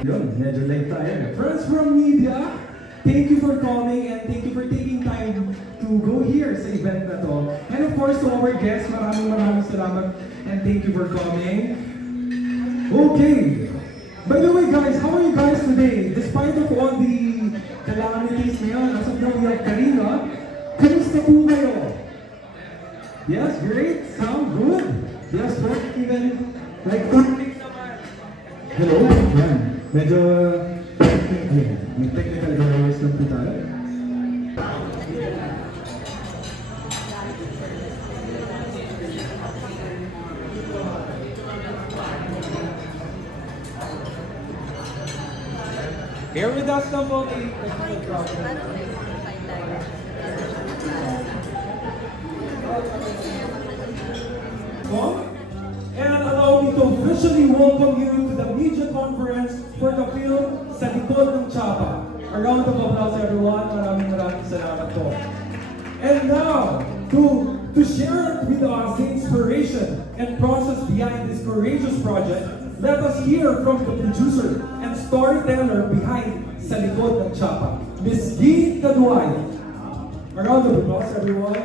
Yun, medyo late tayo. Friends from media, thank you for coming and thank you for taking time to go here sa event na to. And of course, to our guests, maraming salamat and thank you for coming. Okay. By the way guys, how are you guys today? Despite of all the calamities ngayon, as of now we have Karina. Kamusta po kayo? Yes, great. Sound good. Yes, but even like hello? Yan. Medyo may technical errors lang po tayo. Bear with us lang po the technical problem. And allow me to officially welcome you to the media conference for the film Sa Likod ng Tsapa. A round of applause everyone. Maraming salamat po. And now, to share with us the inspiration and process behind this courageous project, let us hear from the producer and storyteller behind Sa Likod ng Tsapa, Ms. Guy Caduay. A round of applause everyone.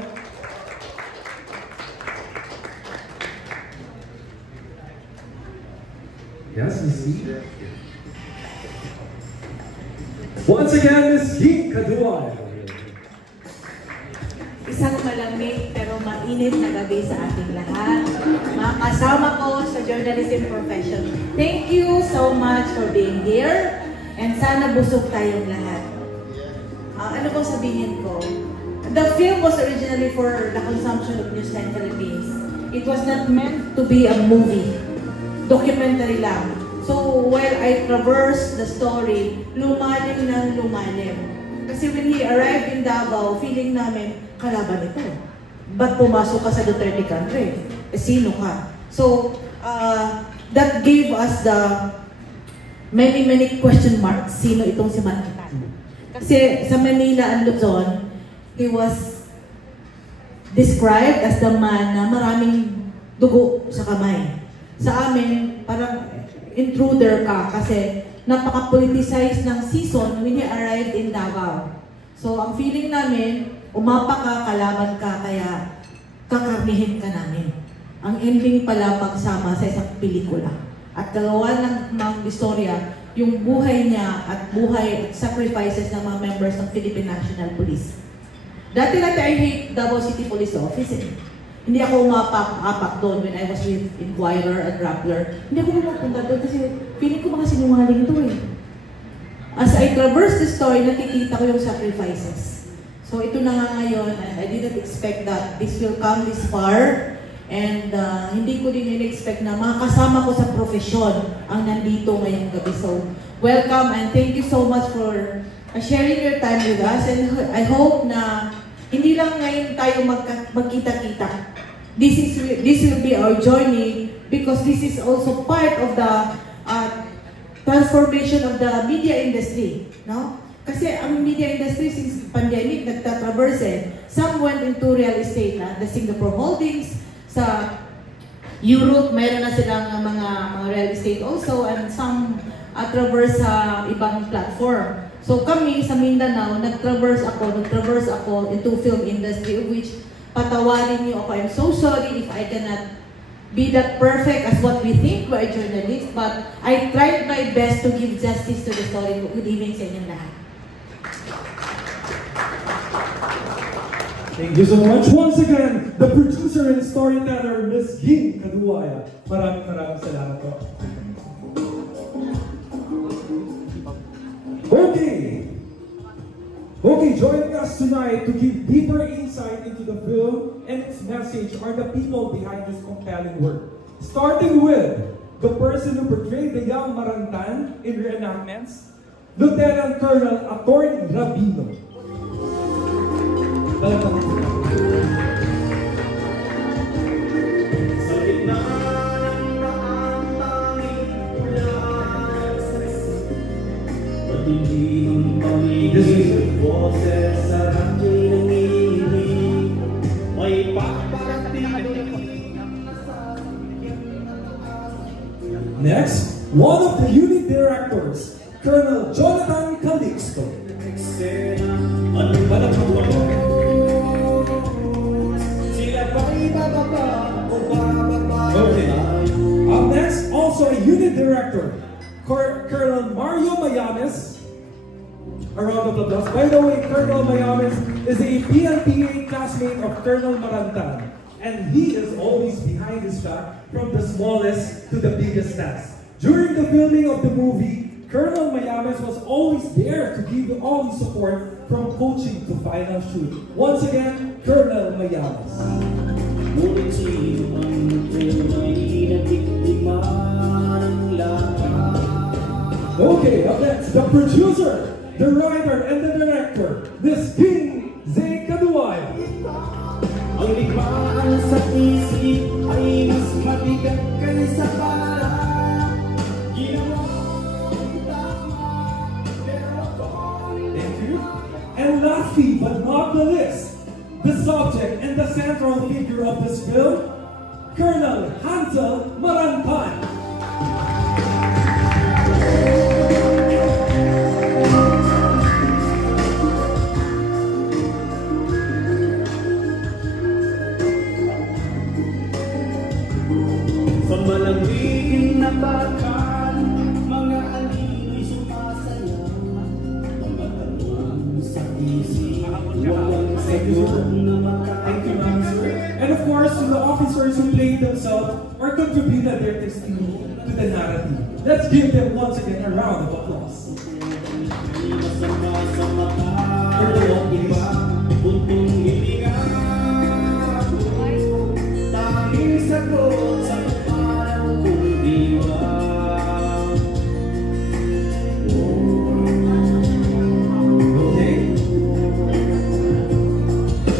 Yes, Ms. Guy. Once again, Ms. Guy Caduay. Isang malamig pero mainit na gabi sa ating lahat. Mga kasama ko sa journalism profession. Thank you so much for being here and sana busog tayong lahat. Ano bang sabihin ko? The film was originally for the consumption of News 10 Philippines. It was not meant to be a movie. Documentary lang. So while I traversed the story, lumalim ng lumalim. Kasi when he arrived in Davao, feeling namin, kalaban ito. Ba't pumasok ka sa Duterte country? Sino ka? So that gave us the many question marks. Sino itong si Manantan? Kasi sa Manila and Luzon, he was described as the man na maraming dugo sa kamay. Sa amin, parang intruder ka kasi napaka-politicized ng season when he arrived in Davao. So, ang feeling namin, umapa ka, kalaban ka, kaya kakarnihin ka namin. Ang ending pala pagsama sa isang pelikula. At kagawa ng istorya, yung buhay niya at buhay at sacrifices ng mga members ng Philippine National Police. Dati-dati I hate Davao City Police Office eh. Hindi ako umapak doon when I was with Inquirer and Rappler. Hindi ako pumunta doon kasi feeling ko mga sinungaling ito eh. As I traverse the story, nakikita ko yung sacrifices. So ito na nga ngayon, and I didn't expect that this will come this far. And hindi ko din in-expect na mga kasama ko sa profesyon ang nandito ngayong gabi. So welcome and thank you so much for sharing your time with us. And I hope na hindi lang ngayon tayo magkita-kita. This will be our journey because this is also part of the transformation of the media industry, no? Kasi ang media industry since pandemic nagtatraverse eh. Some went into real estate, the Singapore Holdings, sa Europe mayroon na silang mga real estate also, and some traverse sa ibang platform. So kami sa Mindanao, nag-traverse ako into film industry, of which patawarin niyo ako. I'm so sorry if I cannot be that perfect as what we think we're journalists, but I tried my best to give justice to the story. Good evening sa inyong lahat. Thank you so much. Once again, the producer and storyteller, Ms. Guy Caduay. Maraming salamat po. Okay, joining us tonight to give deeper insight into the film and its message are the people behind this compelling work. Starting with the person who portrayed the young Marantan in reenactments, Lieutenant Colonel Atty. Rabino. Next, next, one of the unit directors, Colonel Jonathan Calixto. Okay. Up next, also a unit director, Colonel Mario Mayames. A round of applause. By the way, Colonel Mayames is a PLPA classmate of Colonel Marantan. And he is always behind his back from the smallest to the biggest task. During the filming of the movie, Colonel Mayames was always there to give all his support from coaching to final shoot. Once again, Colonel Mayames. Okay, up next, the producer, the writer, and the director, Miss King Zay Kaduay. Ang ligmaan sa isip ay mas mabigat kaysa para ginawa ang tama, pero ako. Thank you. And lastly, but not the least, the subject and the central figure of this film, Colonel Hansel Marantan. Sa malambing na bakan, mga alino'y sumasaya. Mga tanong sa isip, walang sagot na makakita. And of course, to the officers who played themselves or contributed their testimony to the narrative. Let's give them once again a round of applause. Di masama sa mata, ang iba, puntong hilingan. Tanging sagot sa parang kundiwa. Okay?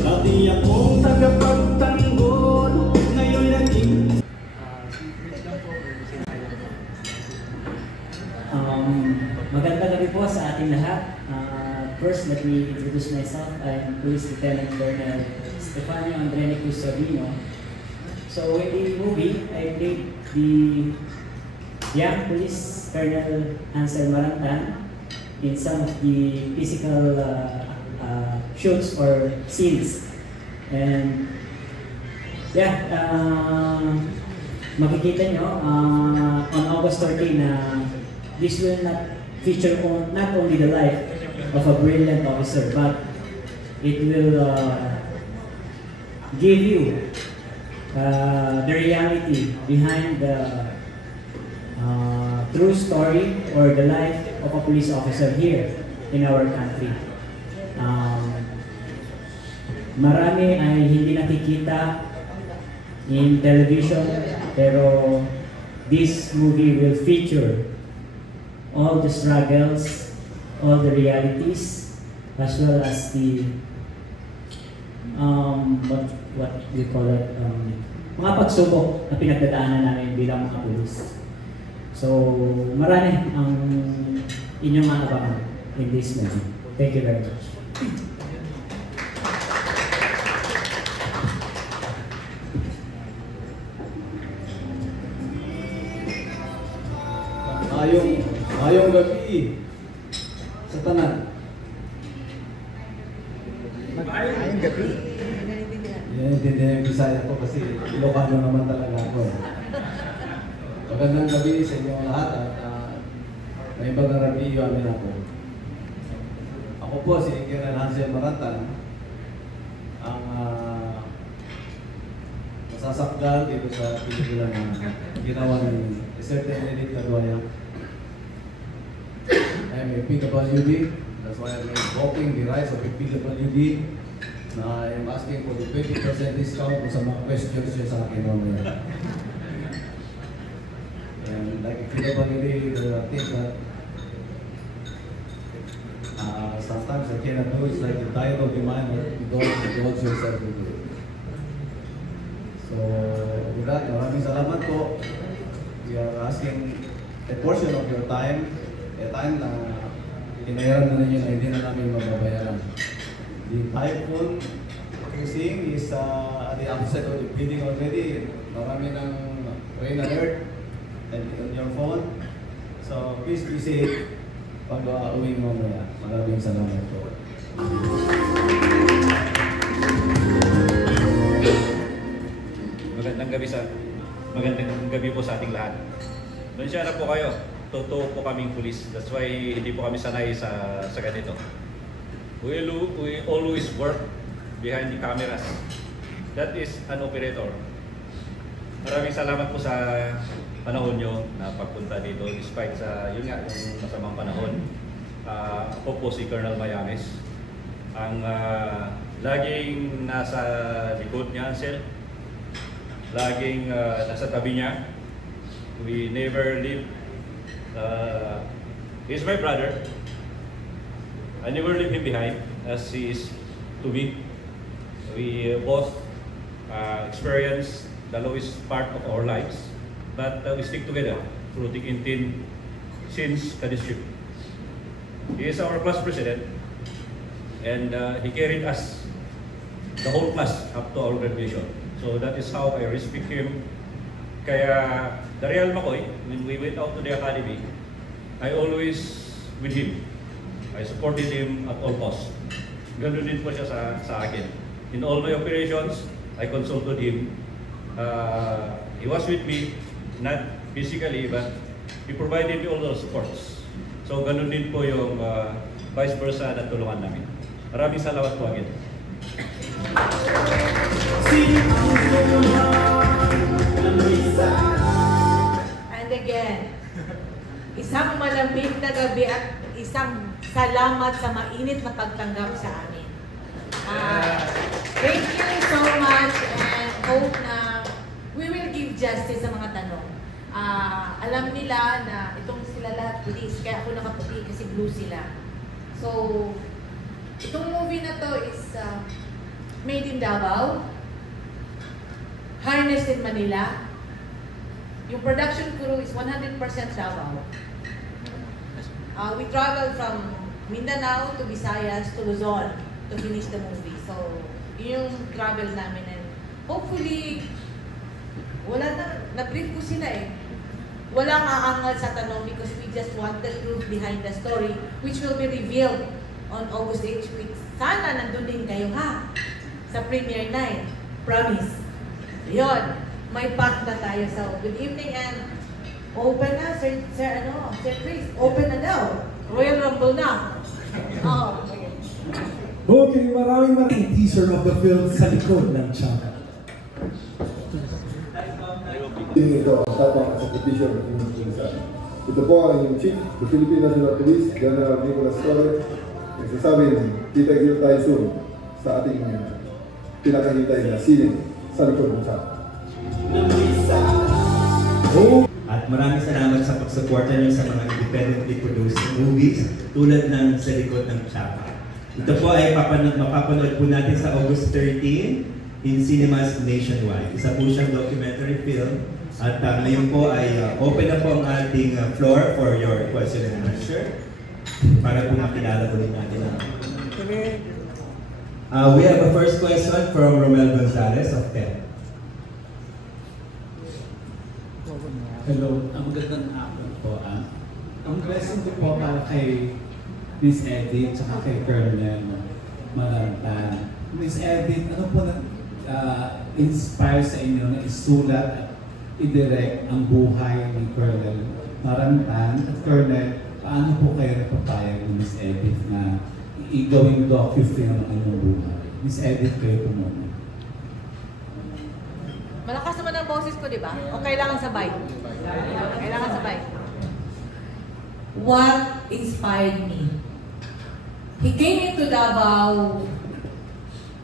Dati akong tagapagtanggol, ngayon naging Magandang gabi po sa ating lahat. First, let me introduce myself. I'm Police Lieutenant Colonel Stefanio Andrenico Sabino. So in the movie, I played the young police Colonel Hansel Marantan in some of the physical shoots or scenes. And yeah, makikita nyo on August 13 na this will not feature not only the life of a brilliant officer, but it will give you the reality behind the true story or the life of a police officer here in our country. Marami ay hindi nakikita in television, pero this movie will feature all the struggles, all the realities, as well as the what we call it, mga pagsubok na pinagdadaanan namin bilang mga pulis. So, marami ang inyong maabangan in this movie. Thank you very much. Ayong gabi sa tanan. Ayong gabi. Hindi yung Bisaya ko kasi Ilocano naman talaga ako. Magandang gabi sa inyong lahat at may ibang review amin ako. Ako po si Colonel Hansel Marantan, ang masasakdal dito sa pelikula na ginawa ni Certain Edit Kaduaya. I'm a PWD, that's why I'm invoking the rights of a PWD na I'm asking for the 20% discount kung sa mga questions niya sa akin mamaya. And like a PWD, there are things that sometimes I cannot do. It's like the diet of the mind that you don't indulge yourself into it. So with that, maraming salamat po. We are asking a portion of your time, a time na inayaran na ninyo na hindi na namin mababayaran. The typhoon cruising is at the opposite of the bidding already. Marami ng rain alert. on your phone. So please be safe pag uwi mo mamaya. Maraming salamat po. Magandang gabi po sa ating lahat. Mensya na po kayo. Totoo po kaming pulis. That's why hindi po kami sanay sa ganito. We always work behind the cameras. That is an operator. Maraming salamat po sa panahon nyo na pagpunta dito despite sa yun nga yung masamang panahon. Ako po si Colonel Mayames. Ang laging nasa likod niya, sir. Laging nasa tabi niya. We never leave. He's my brother. I never leave him behind as he is to me. We both experience the lowest part of our lives, but we stick together through thick and thin since cadetship. He is our class president, and he carried us, the whole class, up to our graduation. So that is how I respect him. Kaya the Real McCoy, when we went out to the academy, I always with him. I supported him at all costs. Ganun din po siya sa akin. In all my operations, I consulted him. He was with me, not physically, but he provided me all those supports. So ganun din po yung vice versa na tulungan namin. Maraming salamat po again. And again, isang malamig na gabi at isang salamat sa mainit na pagtanggap sa amin. Thank you so much and hope na we will give justice sa mga tanong. Alam nila na itong sila lahat police, kaya ako nakaputi kasi blue sila. So, itong movie na to is made in Davao, harnessed in Manila. Yung production crew is 100% Davao. We traveled from Mindanao to Visayas to Luzon to finish the movie. So, yun yung travel namin. And hopefully, wala na, na-brief ko sila eh. Walang aangal sa tanong because we just want the truth behind the story which will be revealed on August 8th. Sana nandun din kayo ha sa premiere night. Promise. Yun. May path na tayo. So, good evening and open na, Sir Chris. Open na daw. Royal Rumble na. Oh, Okay, maraming teaser of the film Sa Likod ng Tsaka. Ito ang tapang sakripisyo ng inyong pulisan. Ito po ang inyong chief, the Philippine National Police, General Nicolas Torre, nagsasabing kita-kita tayo soon sa ating pinakahintay na sining Sa Likod ng Tsaka. At maraming salamat sa pagsuporta niyo sa mga independently produced movies tulad ng Sa Likod ng Tsaka. Ito po ay mapapanood po natin sa August 13 in cinemas nationwide. Isa po siyang documentary film at ngayon po ay open na po ang ating floor for your question and answer para po makilala ulit natin ang we have a first question from Romel Gonzalez of TED. Hello, magandang hapon po. Ang question ko po para kay Miss Edith at kay Colonel Marantan. Miss Edith, ano po inspire sa inyo na isulat at i-direct ang buhay ni Colonel Marantan? At Colonel, paano po kayo napapayag ni Miss Edith na i-gawing docu-film ang inyong buhay? Miss Edith, kayo po muna. malakas naman ang boses ko, di ba? O kailangan sabay? Kailangan sabay. What inspired me? He came into Davao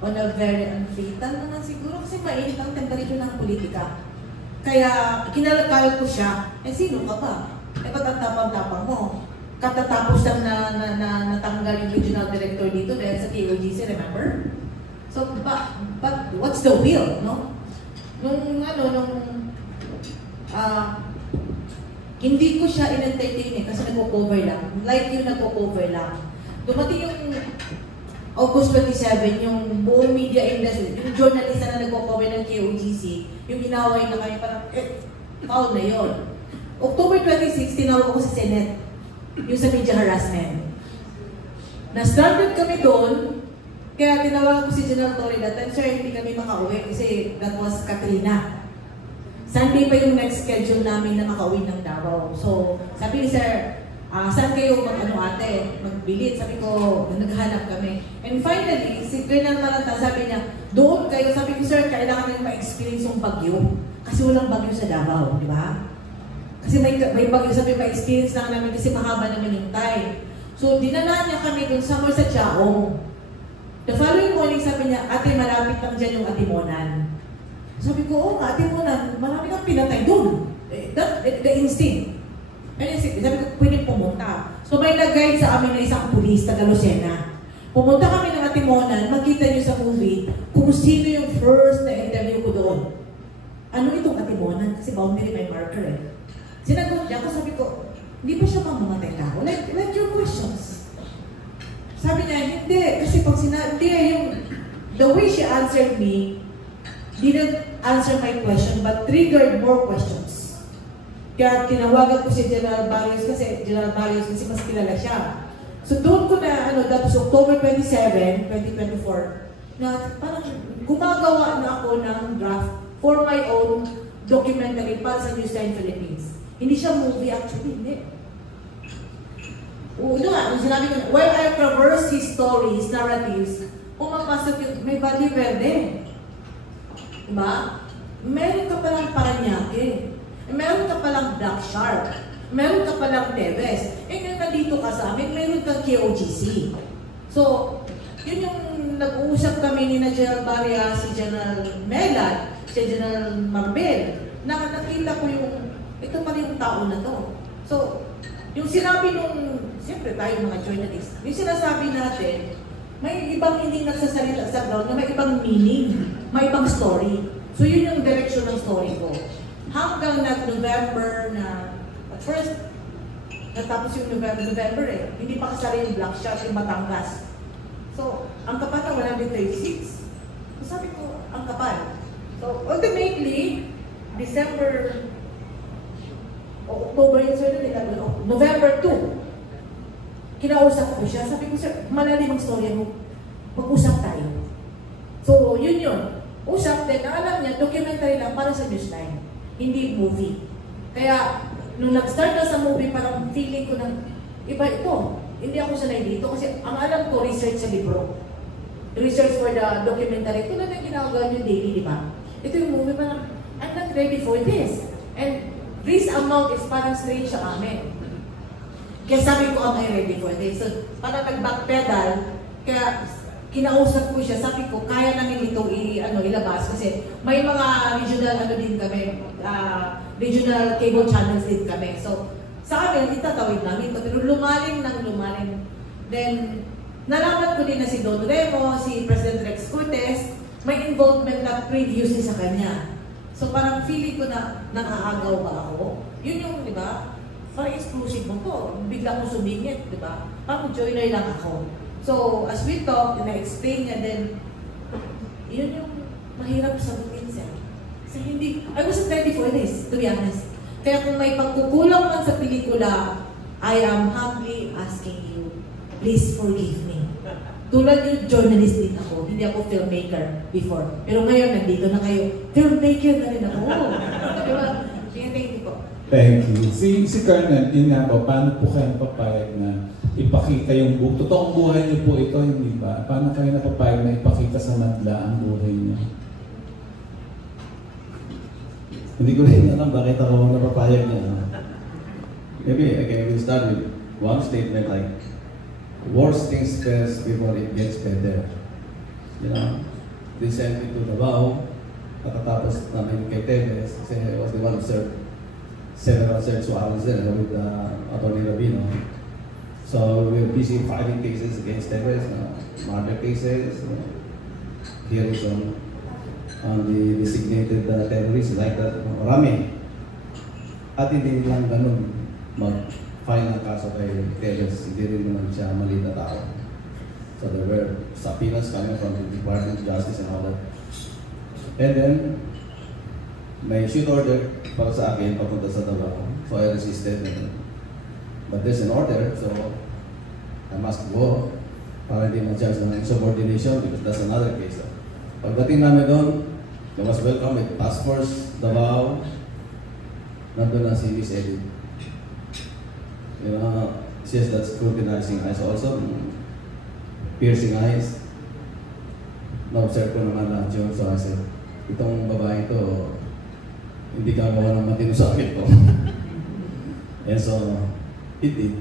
on a very unfatal naman siguro kasi mainit ang temperature ng politika. Kaya kinalakal ko siya, sino ka ba? Ba't ang tapang-tapang mo? Katatapos lang na natanggal yung regional director dito dahil sa TOGC, remember? So, but what's the will, no? Hindi ko siya in-entertain kasi nagko-cover lang. Like yung nagko-cover lang. Dumating yung August 27, yung buong media industry, yung journalista na nagko-cover ng KOGC, yung inaway na kayo parang, foul na yun. October 26, tinawag ko sa Senate, yung sa media harassment. Na-stranded kami doon, kaya tinawagan ko si General Torre that time, sir, hindi kami makauwi kasi that was Katrina. Sunday pa yung next schedule namin na makauwi ng Davao. So, sabi ni sir, saan kayo magbilit? Sabi ko, naghanap kami. And finally, si Colonel Malanta, sabi niya, doon kayo, sabi ko, sir, kailangan nyo ma-experience yung bagyo. Kasi walang bagyo sa Davao, di ba? Kasi may bagyo, sabi, ma-experience lang namin kasi mahaba naman yung time. So, dinala niya kami dun somewhere sa Chaong. The following morning, sabi niya, ate, malapit lang dyan yung Atimonan. Sabi ko, oo nga, Atimonan, marami kang pinatay dun. The instinct. And sabi ko, pwede pumunta. So, may nag-guide sa amin na isang pulis, taga Lucena. Pumunta kami ng Atimonan, makita niyo sa movie kung sino yung first na interview ko doon. Ano itong Atimonan? Kasi boundary may marker eh. Sinagot niya ako, sabi ko, hindi pa siya mamamatay tao. Like your questions. Sabi niya, hindi. Kasi pag sinabi, the way she answered me, didn't answer my question, but triggered more questions. Kaya tinawagan ko si General Barrios kasi mas kilala siya. So doon ko na, tapos October 27, 2024, na parang gumagawa na ako ng draft for my own documentary para sa Newsline Philippines. Hindi siya movie actually, hindi. Sinabi ko na, while I traverse his stories, narratives, pumapasok yung may Valle Verde. Diba? Meron ka palang Paranaque. Meron ka palang Black Shark. Meron ka palang Teves. Ngayon nandito ka sa amin, meron kang KOGC. So, yun yung nag-uusap kami ni na General Barria, si General Melad, si General Marbel, na nakita ko yung ito pa rin yung tao na to. So, yung sinabi nung, siyempre tayo mga journalists, yung sinasabi natin, may ibang hindi nagsasalita sa ground na may ibang meaning, may ibang story. So, yun yung direction ng story ko. Hanggang nag-November na, at first, natapos yung November eh, hindi pa kasali yung Black Shark, yung Batangas. So, ang kapal na 136. So, sabi ko, ang kapal. So, ultimately, December, October yun, sir, November 2, kinausap ko siya. Sabi ko, sir, malalim ang storya mo. Mag-usap tayo. So, yun. Usap din. Alam niya, documentary lang para sa Newsline. Hindi movie. Kaya, nung nag-start na sa movie, parang feeling ko ng, iba ito. Hindi ako sanay dito. Kasi ang alam ko, research sa libro. Research for the documentary. Ito lang ang ginagawa niyo daily, di ba? Ito yung movie, parang, I'm not ready for this. And this amount is parang strange sa amin. Kaya sabi ko, am I ready for this? So, parang nag-backpedal, kaya kinausap ko siya, sabi ko, kaya namin itong ilabas kasi may mga regional din kami, regional cable channels din kami. So, sa amin, itatawid namin ito, pero lumalim. Then, nalaman ko din na si Don Remo, si President Rex Cortez, may involvement na previously sa kanya. So parang feeling ko na nakaagaw ba ako? Yun yung, di ba? Parang exclusive mo to. Bigla ko sumingit, di ba? Parang joiner lang ako. So as we talked, na-explain niya, then yun yung mahirap sagutin siya. Kasi hindi, I wasn't ready for this, to be honest. Kaya kung may pagkukulang man sa pelikula, I am humbly asking you, please forgive me. Tulad yung journalist din ako, hindi ako filmmaker before. Pero ngayon, nandito na kayo, filmmaker na rin ako. Diba? Thank you po. Thank you. Si Colonel, yun nga po, paano po kayo napapayag na ipakita yung totoong buhay niyo po ito, hindi ba? Paano kayo napapayag na ipakita sa madla ang buhay niyo? Hindi ko rin alam bakit ako napapayag niya. Maybe I can start with one statement like, worst things first before it gets better. You know, they sent me to Davao. Kakatapos namin kay Teves kasi I was the one who served several search warrants there with Atty. Rabino. So we were busy filing cases against Teves, murder cases, hearings on the designated terrorists like that. Marami. At hindi lang ganun file ng kaso kay Teves, hindi rin naman siya maliit na tao. So there were subpoenas coming from the Department of Justice and all that. And then, may shoot order para sa akin papunta sa Davao. So I resisted. But there's an order, so I must go para hindi ma-charge ng insubordination because that's another case. Pagdating namin doon, I was welcome with Task Force Davao. Nandun na si Miss Edith. You know, she has that scrutinizing eyes also, piercing eyes. Na-observe ko naman lahat yun, so I said, itong babae ito, hindi ka gawa ng matino sa akin to. And so, it did.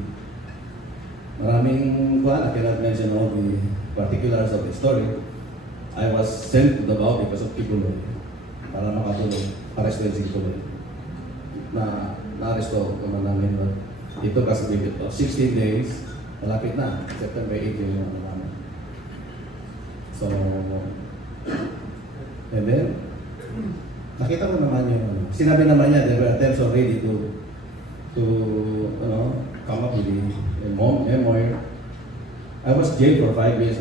Maraming I cannot mention all the particulars of the story. I was sent to Davao because of Kibuloy. Para makatulong, arrestuin si Kibuloy. Na-arresto naman namin. Ito kasi bibit to. 16 days, malapit na. September 8 yung naman. So, and then, nakita ko naman yung, sinabi naman niya, there were attempts already to come up with a memoir. I was jailed for 5 years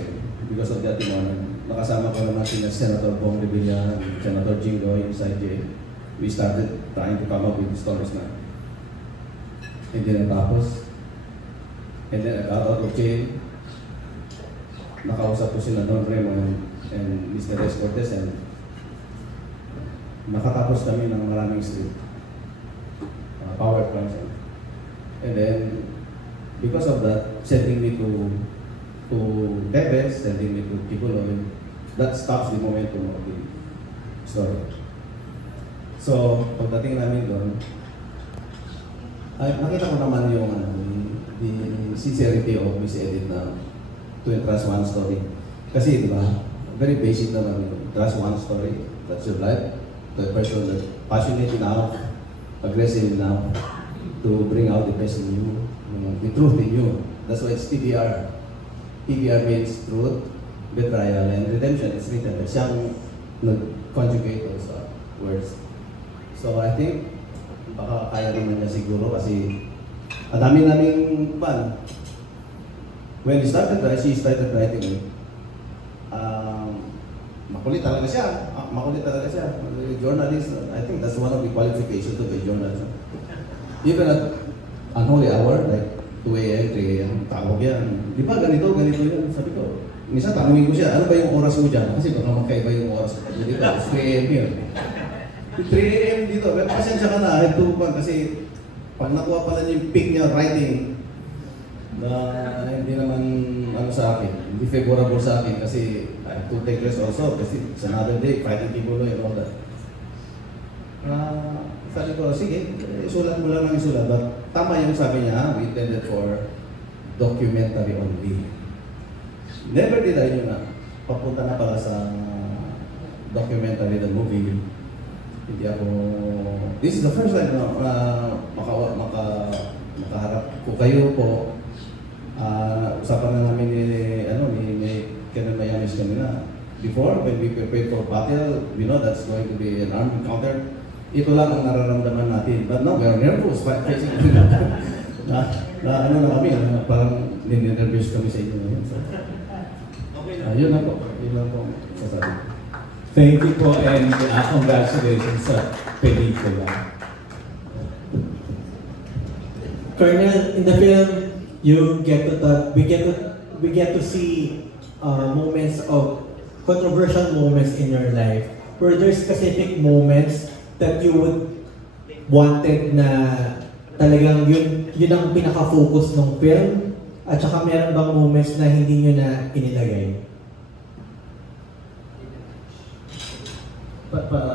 because of that one. Nakasama ko naman si Senator Bong Revilla and Senator Jingo inside jail. We started trying to come up with stories na. Hindi natapos. And then I got out of jail. Nakausap ko sila Don Remo and Mr. Reyes Cortez and nakatapos kami ng maraming script. PowerPoint. And then, because of that, sending me to Tevez, sending me to Kibuloy, that stops the momentum of the story. So, pagdating namin doon, nakita ko naman yung the sincerity of Miss Edith na to entrust one story. Kasi, di ba, very basic naman yung trust one story. That's your life. The person that passionate enough, aggressive enough to bring out the best in you, the truth in you. That's why it's TBR. TBR means truth, betrayal, and redemption. It's written. Siyang conjugate those words. So I think baka kaya naman niya siguro kasi ang dami naming pan. When she started writing, makulit talaga siya. Journalist, I think that's one of the qualifications to be a journalist. Even at unholy hour, like 2 a.m., 3 a.m., tawag yan. Di ba ganito yan? Sabi ko, minsan tanongin ko siya, ano ba yung oras mo dyan? Kasi baka magkaiba yung oras ko. Dito, 3 a.m. yun. 3 a.m. dito, pero pasensya ka na, I have to kasi pag nakuha pala niya yung pick niya writing, na hindi naman sa akin, hindi favorable sa akin kasi I have to take rest also kasi it's another day, fighting people and all that. Sabi ko, sige, isulat mo lang ng isulat. But tama yung sabi niya, we intended for documentary only. Never did I yun na papunta na pala sa documentary, the movie. Hindi ako, this is the first time na makaharap ko kayo po. Usapan na namin ni Kenan Mayamis kanina. Before, when we prepared for battle, we know that's going to be an armed encounter. Ito lang ang nararamdaman natin. But no, we are nervous facing na kami, parang ninervous kami sa inyo ngayon. So, yun lang po. Yun lang po sasabi. Thank you po and congratulations sa pelikula. Colonel, in the film, you get to we get to see moments of controversial moments in your life. Were there specific moments that you would wanted na talagang yun ang pinaka-focus ng film? At saka meron bang moments na hindi nyo na inilagay?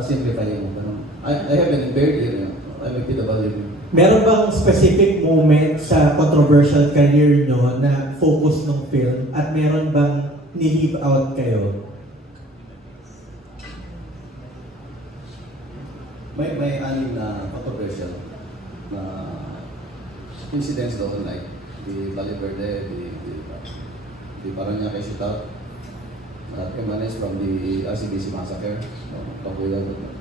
Simplify yung I haven't buried it. I'm a PW. Meron bang specific moment sa controversial career nyo na focus ng film at meron bang ni-leave out kayo? May anim na controversial na incidents doon like the Valle Verde, the Parañaque shootout, at emanates from the RCBC massacre of 2008.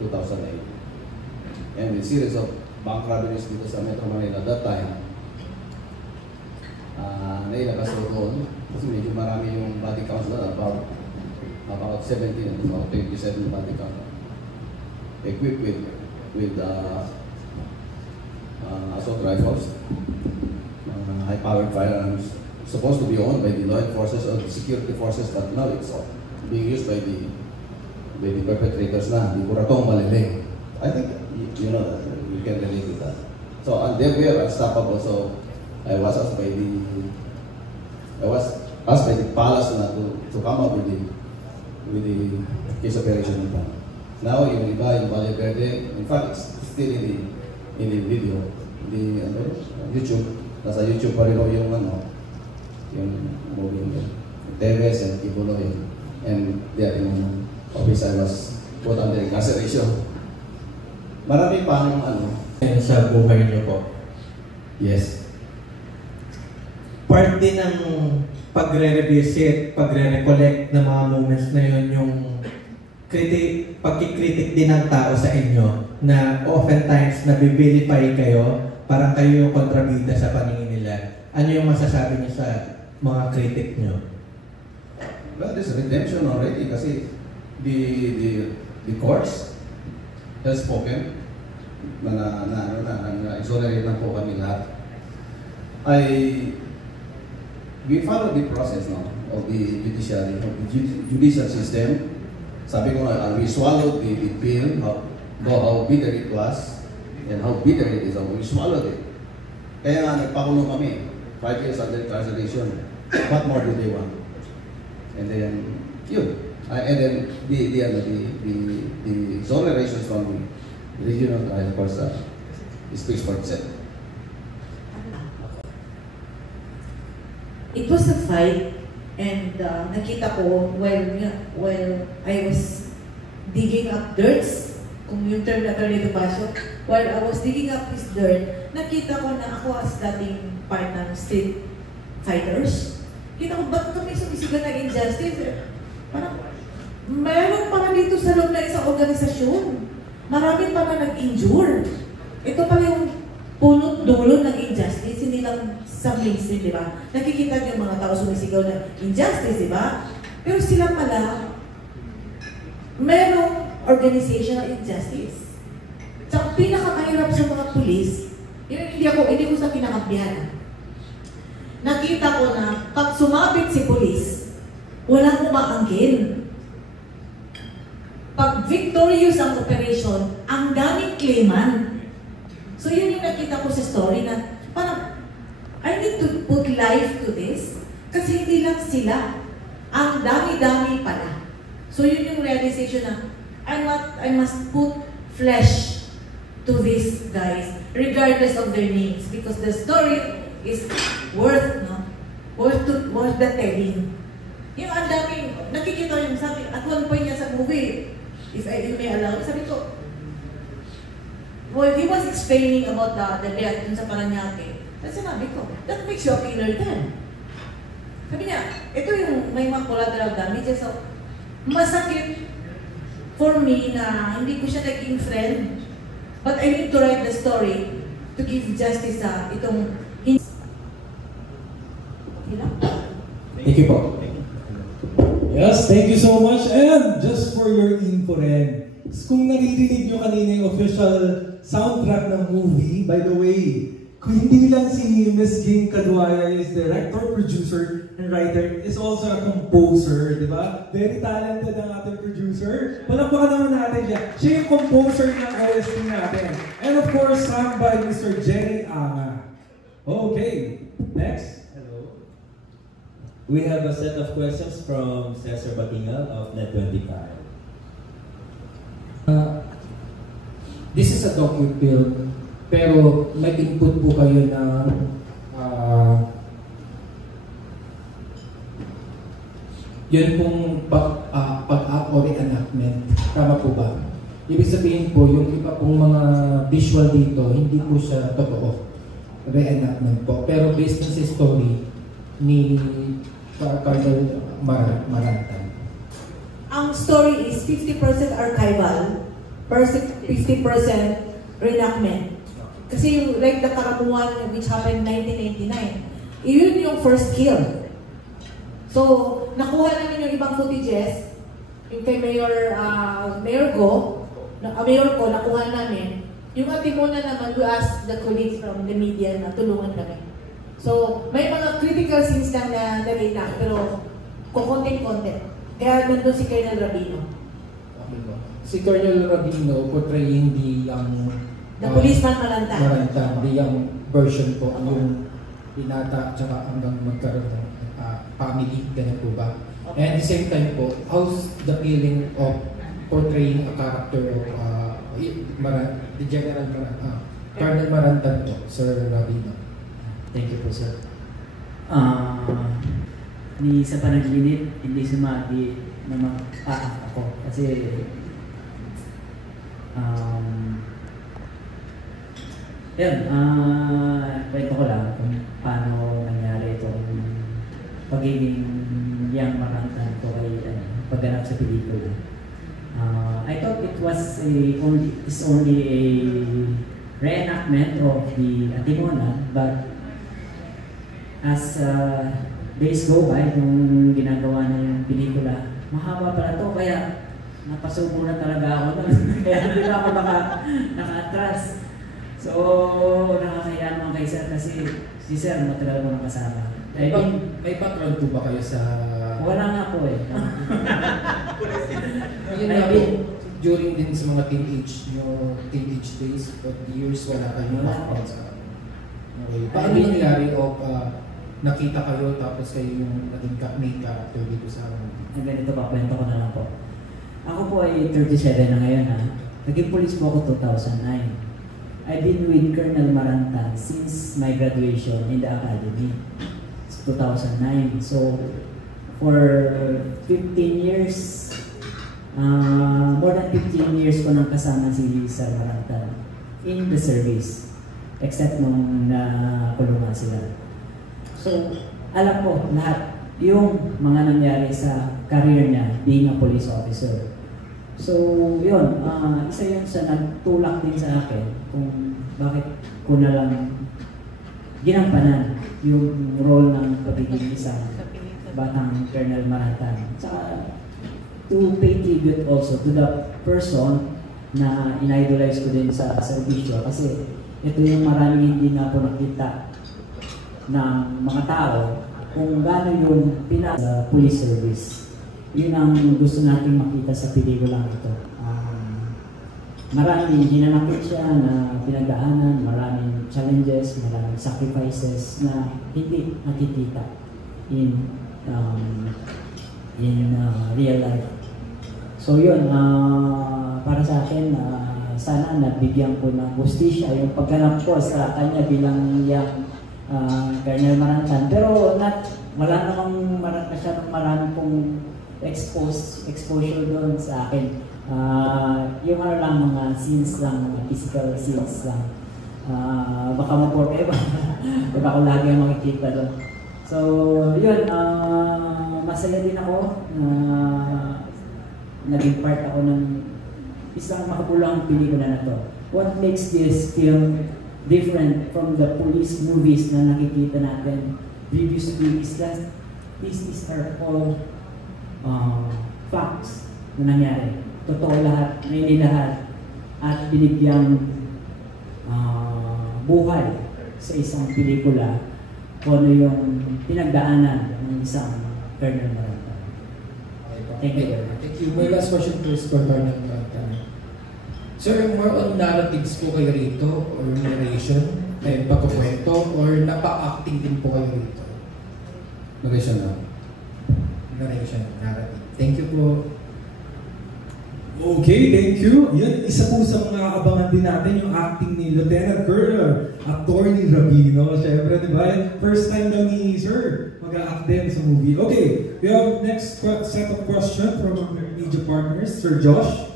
And the series of bank robberies dito sa Metro Manila at that time, nailabas ko doon kasi medyo marami yung body counts doon, about 17 and about 27 body count. Equipped with assault rifles, high-powered firearms, supposed to be owned by the law enforcers or the security forces, but now it's being used by the perpetrators na, the kuratong maliling. I think you know that, you can relate with that. So and they were unstoppable. So I was asked by the palace na to come up with the case operation nito. Now yung iba, yung Valle Verde, in fact it's still in the video, YouTube. Nasa YouTube pa rin yung movie nila. Teves and Kibulo and there yung office I was put under incarceration. Marami pa sa buhay niyo po. Yes. Part din ng pagre-revisit, pagre-recollect ng mga moments na yun, yung pagkikritik din ng tao sa inyo na oftentimes nabibilify kayo, parang kayo yung kontrabida sa paningin nila. Ano yung masasabi niyo sa mga kritik niyo? Well, there's redemption already kasi the courts has spoken na exonerate na po kami lahat. We follow the process now of the judiciary, of the judicial system. Sabi ko nga, we swallowed the pill, how bitter it was, and how bitter it is, we swallowed it. Kaya nga, nagpakulong kami, 5 years under incarceration. What more do they want? And then, yun. And then, the exonerations from the regional trial, of course, speaks for itself. It was a fight, and nakita ko while I was digging up dirt, kung yung term na Tornado Passion, while I was digging up this dirt, nakita ko na ako as dating part ng street fighters. Kita ko, ba't kami sumisigan ng injustice? Parang, meron pa dito sa loob na isang organisasyon. Marami pa na nag-injure. Ito pala yung punot dulo ng injustice, hindi lang sa mainstream, di ba? Nakikita niyo yung mga tao sumisigaw ng injustice, di ba? Pero sila pala, merong organizational injustice. Sa pinakamahirap sa mga pulis, hindi ko sa pinakabihan. Nakita ko na pag sumabit si pulis, walang umaanggil. Pag victorious ang operation, ang daming claimant. So yun yung nakita ko sa story na parang, I need to put life to this kasi hindi lang sila. Ang dami-dami pala. So yun yung realization na I must put flesh to these guys regardless of their names because the story is worth the telling. Yung ang daming, nakikita yung sabi, at one point niya sa movie, if I may allow, sabi ko, well, he was explaining about the death dun sa Paranaque. Tapos sinabi ko, that makes you a killer then. Sabi niya, ito yung may mga collateral damages. So, masakit for me na hindi ko siya naging friend. But I need to write the story to give justice sa itong Thank you po. Yes, thank you so much. And just for your info rin, kung naririnig nyo kanina yung official soundtrack ng movie, by the way, kung hindi lang si Ms. Ging Caduaya is director, producer, and writer, is also a composer, di ba? Very talented ang ating producer. Palakpakan naman natin siya. Siya yung composer ng OST natin. And of course, sung by Mr. Jenny Anga. Okay, next. We have a set of questions from Cesar Batingal of Net25. This is a docu-film, pero may input po kayo na yun pong pag-up or reenactment. Tama po ba? Ibig sabihin po, yung iba pong mga visual dito, hindi po siya totoo. Reenactment po. Pero based na sa story ni Colonel Maranta. Ang story is 50% archival, 50% reenactment. Kasi yung like the Karamuan which happened in 1999, yun yung first kill. So, nakuha namin yung ibang footages, yung kay Mayor Go, nakuha namin. Yung Atimona naman, we ask the colleagues from the media na tulungan kami. So, may mga critical scenes lang na nag-inak, pero kukonting-konti. Kaya nandun si Colonel Rabino. Okay po. Si Colonel Rabino portraying the The policeman Maranta. Maranta, the young version po, yung binata tsaka hanggang magkaroon ng family, ganun po ba? And at the same time po, how's the feeling of portraying a character of the General Maranta, Colonel Maranta po, Sir Rabino? Thank you po, sir. Ni sa panaginip, hindi sumati na mag-aak ako. Kasi, kwento ko lang kung paano nangyari itong pagiging young Maranta ko ay pagganap sa pelikula. I thought it was only a reenactment of the Atimona, but as days go by, nung ginagawa na yung pelikula, mahaba pala to, kaya napasubo na talaga ako nun. Kaya hindi na ako naka-atras. So, nakakaya naman kay sir kasi si sir matagal ko nakasama. May background po ba kayo sa... Wala nga po eh. Yun nga po, during din sa mga teenage days, but years, wala kayo background sa... Okay. Paano nangyari o nakita kayo tapos kayo yung naging main character dito sa movie? Ganito pa, kwento ko na lang po. Ako po ay 37 na ngayon ha. Naging police po ako 2009. I've been with Colonel Maranta since my graduation in the academy. It's 2009. So, for 15 years, more than 15 years ko nang kasama si Sir Maranta in the service. Except nung nakulungan sila. So, alam ko lahat yung mga nangyari sa career niya being a police officer. So, yun, isa yun sa nagtulak din sa akin kung bakit ko na lang ginampanan yung role ng pagiging isang batang Colonel Maranta. Saka, to pay tribute also to the person na in-idolize ko din sa servisyo kasi ito yung maraming hindi na po nakita ng mga tao kung gaano yung sa police service. Yun ang gusto nating makita sa pelikulang ito. Maraming hinanakit siya na pinagdaanan, maraming challenges, maraming sacrifices na hindi nakikita in real life. So yun, para sa akin, sana nabigyan ko ng hustisya yung pagganap ko sa kanya bilang yung Colonel Maranta. Pero wala namang marami pong exposure doon sa akin. Yung lang mga scenes lang, mga physical scenes lang. Baka ma-forever. Baka ko lagi ang makikita doon. So, yun, masaya din ako na naging part ako ng isang makapulang pelikula na to. What makes this film different from the police movies na nakikita natin previously is that these are all facts na nangyari. Totoo lahat, may lahat, at binigyang buhay sa isang pelikula kung ano yung pinagdaanan ng isang Colonel Maranta. Thank you very much. Thank you. My last question is for Colonel Maranta. Sir, more on narratives po kayo rito or narration, pagkukwento, or napa-acting din po kayo rito? Narration na. Narration, narrative. Thank you po. Okay, thank you. Yan, isa po sa mga abangan din natin yung acting ni Lieutenant Colonel Attorney Rabino. Siyempre, di ba? First time daw ni Sir mag-a-act din sa movie. Okay, we have next set of questions from our media partners. Sir Josh.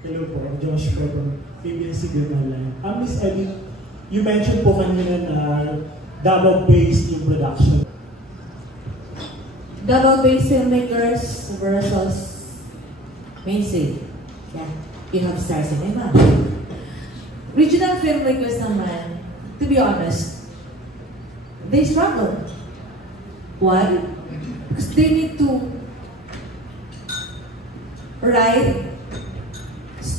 Hello po, Josh po from PBS-CBN Online. Miss Edith, you mentioned po kanina na double-based yung production. Double-based filmmakers versus mainstream. Yeah, you have Star Cinema. Regional filmmakers naman, to be honest, they struggle. Why? Because they need to write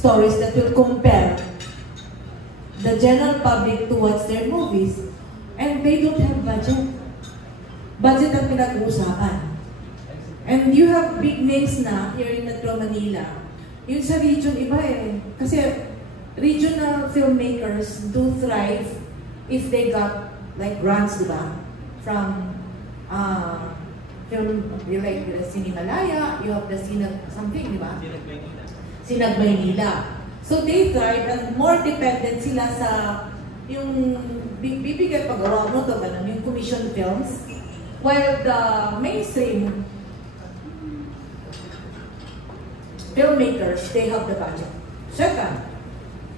stories that will compare the general public to watch their movies, and they don't have budget. Budget ang pinag-uusapan. And you have big names na here in Metro Manila. Yun sa region iba eh. Kasi regional filmmakers do thrive if they got like grants, di ba? From film, like the Sinimalaya, you have the Sinag something, di ba? Sinag Maynila. So they thrive and more dependent sila sa yung bibigyan pag-gawa mo to, ganun, yung commission films. While the mainstream filmmakers, they have the budget. Second,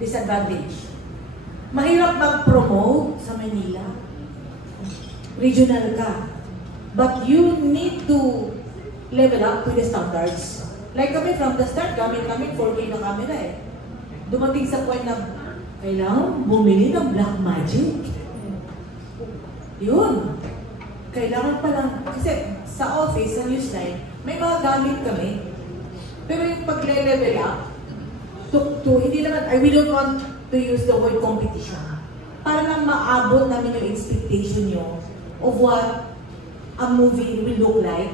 disadvantage. Mahirap mag-promote sa Manila. Regional ka. But you need to level up with the standards. Like kami from the start, gamit kami 4K na camera eh. Dumating sa point na kailangan bumili ng Blackmagic. Yun. Kailangan pa lang, kasi sa office, sa Newsline, may mga gamit kami. Pero yung pagle-level up, hindi naman, we don't want to use the word competition. Para lang maabot namin yung expectation nyo of what a movie will look like.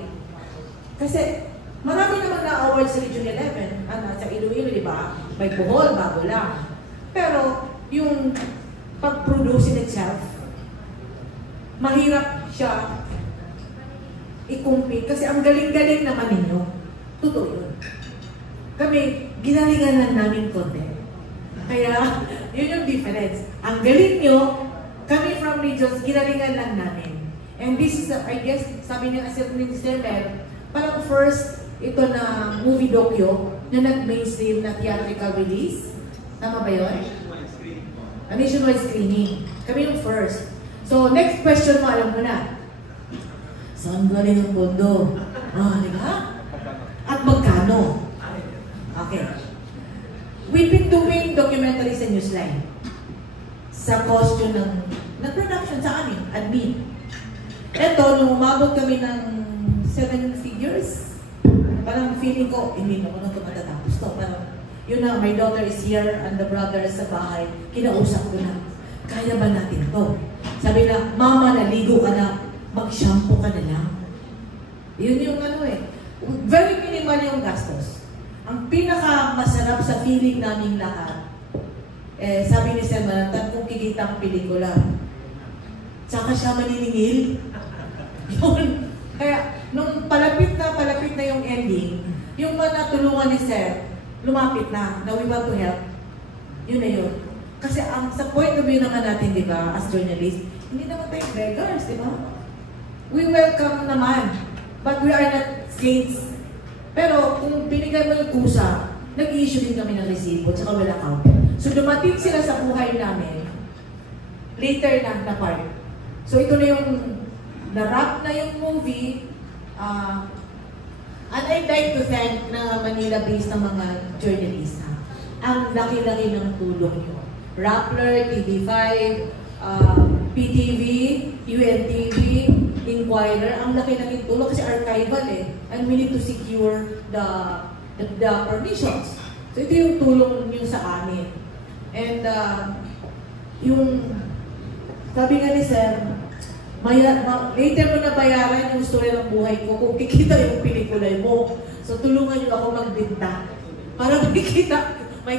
Kasi marami naman na-awards sa Region 11, sa Iloilo, di ba? May Bohol, bago lang. Pero yung pag-produce in itself, mahirap siya i-compete kasi ang galing-galing naman ninyo. Totoo yun. Kami, ginalingan lang namin konti. Kaya, yun yung difference. Ang galing nyo, kami from regions, ginalingan lang namin. And this is, I guess, sabi ng Asset Minister Mel, parang first, ito na movie docu na nag-mainstream na theatrical release. Tama ba yun? Nationwide screening. Kami yung first. So, next question mo, alam mo na. Saan galing ang pondo? Di ba? At magkano? Okay. We've been doing documentaries sa Newsline. Sa cost yun ng production sa amin, admin. Eto, nung umabot kami ng 7 figures, parang feeling ko, hindi mo na ito matatapos to. Parang, yun na, my daughter is here and the brother is sa bahay. Kinausap ko na, kaya ba natin to? Sabi na, mama, naligo ka na, mag-shampoo ka na lang. Yun yung ano eh. Very minimal yung gastos. Ang pinaka-masarap sa feeling namin lahat, sabi ni Sir Manatan, kung kikita ang pelikula, tsaka siya maniningil. Yun. Kaya, nung palapit na yung ending, yung mga natulungan ni Sir, lumapit na we want to help. Yun na yun. Kasi ang sa point of view naman natin, di ba, as journalists, hindi naman tayo beggars, di ba? We welcome naman, but we are not saints. Pero kung binigay mo yung kusa, nag-i-issue din kami ng resibo, tsaka wala account. So dumating sila sa buhay namin, later na part. So ito na yung, na-wrap na yung movie, and I'd like to thank na Manila-based na mga journalista. Ang laki-laki ng tulong nyo. Rappler, TV5, PTV, UNTV, Inquirer, ang laki-laki tulong kasi archival eh. And we need to secure the permissions. So ito yung tulong nyo sa amin. And yung, sabi nga ni Sir, later mo na bayaran yung story ng buhay ko kung kikita yung pelikula mo. So tulungan nyo ako magbinta. Para may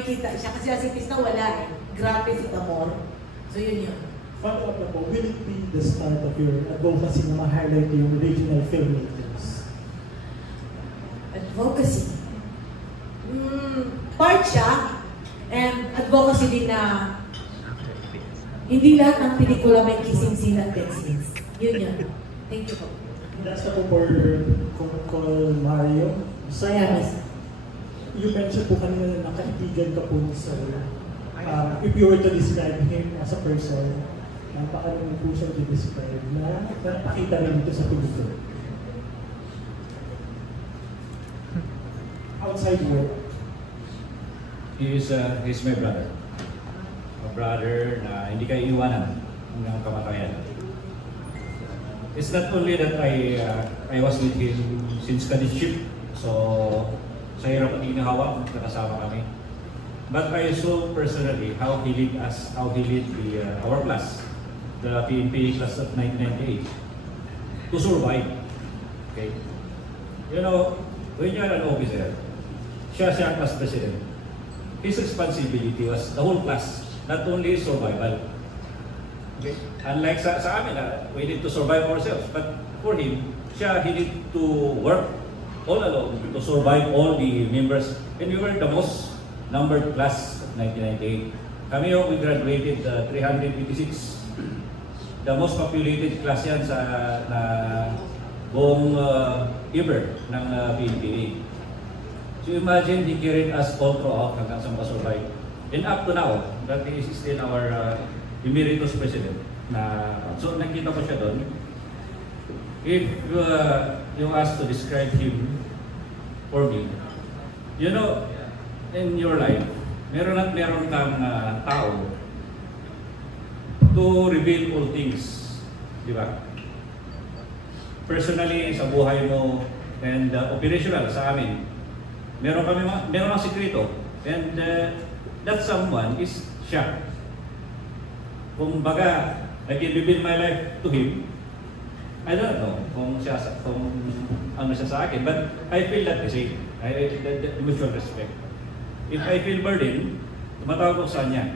kita siya. Kasi asipis na wala eh. Gratis ito more. So yun yun. Follow up na po, will it be the start of your advocacy na ma-highlight yung regional filmmakers? Advocacy? Part siya. And advocacy din na hindi lahat ng pelikula may kissing scene at death scenes. Yun yun. Thank you po. That's ako for Call Mario. So, you mentioned po kanina na nakaibigan ka po sa if you were to describe him as a person, paano po siya i-describe na nakakita rin dito sa pelikula? Outside work. He's my brother. A brother na hindi kayo iwanan hanggang kamatayan. It's not only that I was with him since cadetship. So, sa hirap at inahawak, nakasama kami. but I saw personally how he led us, how he led our class, the PNP class of 1998, to survive. Okay, you know, when you are an officer, siya as president, his responsibility was the whole class, not only survival. Okay, unlike sa amin, we need to survive ourselves, but for him, he need to work all alone to survive all the members, and we were the most numbered class of 1998. Kami we graduated 386. The most populated class yan sa buong ever ng PNPA. So imagine, he carried us all throughout hanggang sa makasurvive. And up to now, that is still our emeritus president. So nakita ko siya doon. If you ask to describe him for me, you know, in your life, meron at meron kang tao to reveal all things, di ba? Personally, sa buhay mo, and operational sa amin, meron ang sikreto, and that someone is siya. Kung baga, I can reveal my life to him, I don't know kung ano siya sa akin, but I feel that the same. The mutual respect. If I feel burdened, tumatawag ko sa kanya.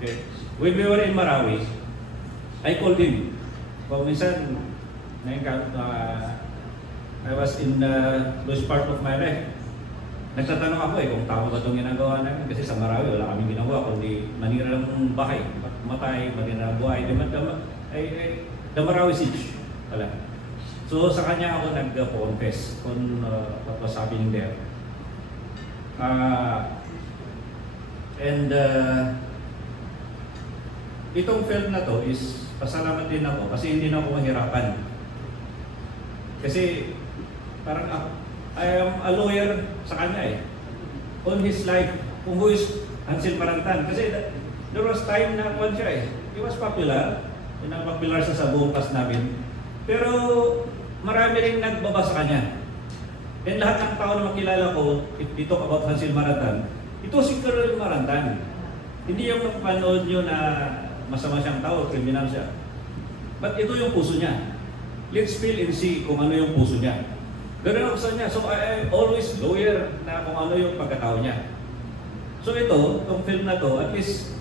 Okay. When we were in Marawi, I called him. Kung minsan, I was in those part of my life. Nagtatanong ako kung tama ba itong ginagawa namin. Kasi sa Marawi, wala kaming ginawa, kundi manira ng bahay, matay, manira ng buhay. The Marawi siege. Wala. So sa kanya ako nag-confess kung what was happening there. Itong film na to is pasalamat din ako kasi hindi na ako mahirapan. Kasi parang I am a lawyer sa kanya eh. On his life, kung who is Hansel Marantan. Kasi there was time na kung siya eh. He was popular. Popular siya sa buong class namin. Pero marami rin nagbaba sa kanya. And lahat ng tao na makilala ko, if we talk about Hansel Marantan, ito si Colonel Marantan. Hindi yung napanood nyo na masama siyang tao, kriminal siya. But ito yung puso niya. Let's feel and see kung ano yung puso niya. Ganun ako sa niya. So I always lawyer na kung ano yung pagkatao niya. So ito, itong film na to, at least,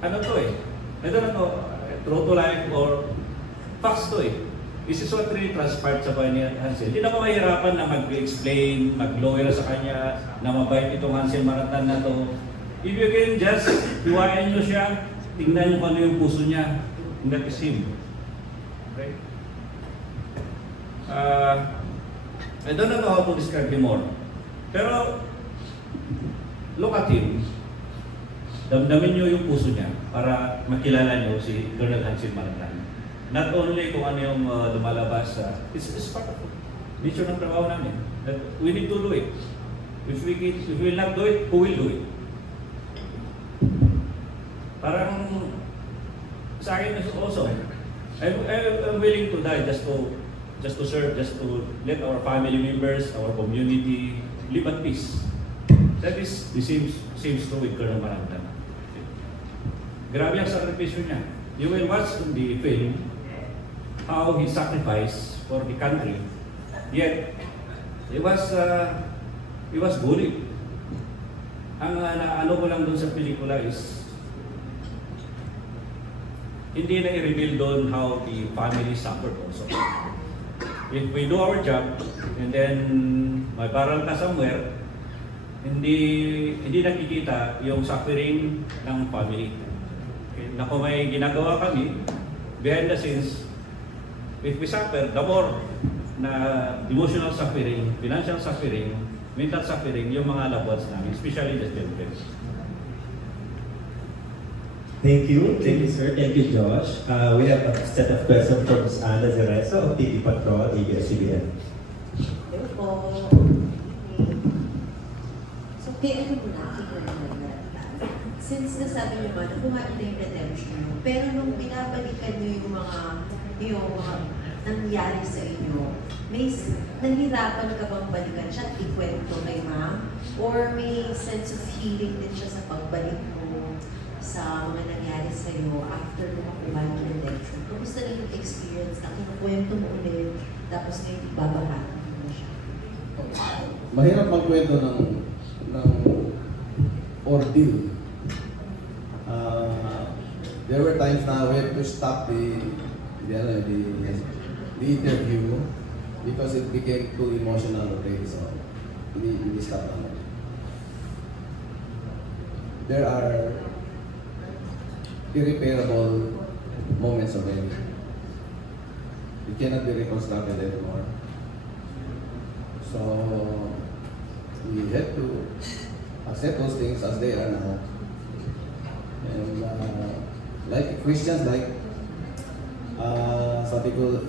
ano to eh. Ito na to, true to life or facts to eh. This is what really transpired sa buhay ni Hansel. Hindi na ako mahirapan na mag-explain, mag-lawyer sa kanya, na mabait itong Hansel Marantan na to. If you can just hiwain nyo siya, tingnan nyo kung ano yung puso niya, and that is him. Okay? I don't know how to describe him more. Pero, look at him. Damdamin nyo yung puso niya para makilala nyo si Colonel Hansel Marantan. Not only kung ano yung lumalabas, it's part of nature ng trabaho namin. That we need to do it. If we will not do it, who will do it? Parang sa akin also, I'm willing to die just to serve, just to let our family members, our community live at peace. That is the same story with Colonel Marantan. Grabe ang sakripisyo niya. You will watch in the film how he sacrificed for the country. Yet, he was bullied. Ang ano ko lang doon sa pelikula is hindi na i-reveal doon how the family suffered also. If we do our job and then may barrel ka somewhere, hindi nakikita yung suffering ng family. Okay. Na kung may ginagawa kami, behind the scenes, if we suffer, the more na emotional suffering, financial suffering, mental suffering, yung mga loved ones namin, especially the children. Thank you sir. Thank you, Josh. We have a set of questions from Ms. Ana Zereso of TV Patrol, ABS-CBN. Hello po. So, kaya ano muna, since nasabi niyo ba, nakuha niyo na yung redemption mo, pero nung binabalikan niyo yung mga nangyari sa inyo, nahirapan ka bang balikan siya, ikwento kay ma'am? Or may sense of healing din siya sa pagbalik mo sa mga nangyari sa iyo after mo makuha yung lecture? Kumusta na yung experience na kinukwento mo ulit, tapos ngayon ibabahagi mo siya? Mahirap magkwento ng ordeal. There were times na we had to stop the interview because it became too emotional already. So we stopped on it. There are irreparable moments already. It cannot be reconstructed anymore. So we have to accept those things as they are now. And like Christians, sabi ko,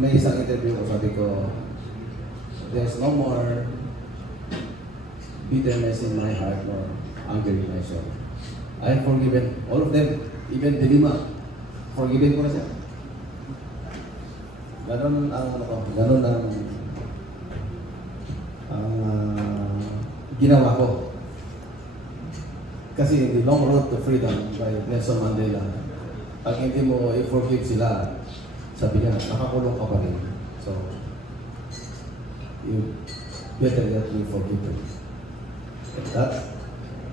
may isang interview ko, sabi ko, there's no more bitterness in my heart or anger in my soul. I have forgiven all of them, even Delima. Forgiven ko na siya. Ganon ang ginawa ko. Kasi the long road to freedom by Nelson Mandela, pag hindi mo i-forgive sila, sabi niya, nakakulong ka pa rin. So, you better let me forgive them.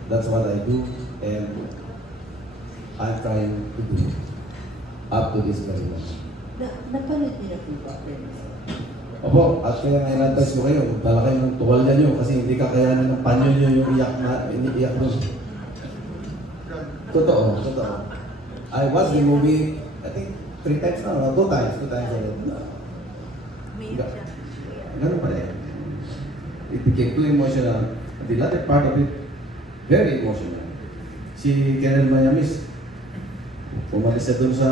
That's what I do, and I'm trying to do up to this very moment. Napanood niyo na po ba? Opo, at kaya nga in-advise ko kayo, magdala kayo ng tuwalya nyo kasi hindi kakayanan ng panyo nyo yung iniiyak doon. Totoo. I watched the movie, I think 3 times na, 2 times already. Ganun pa rin. It became too emotional. The latter part of it, very emotional. Si Karen Mayamis, pumalis siya doon sa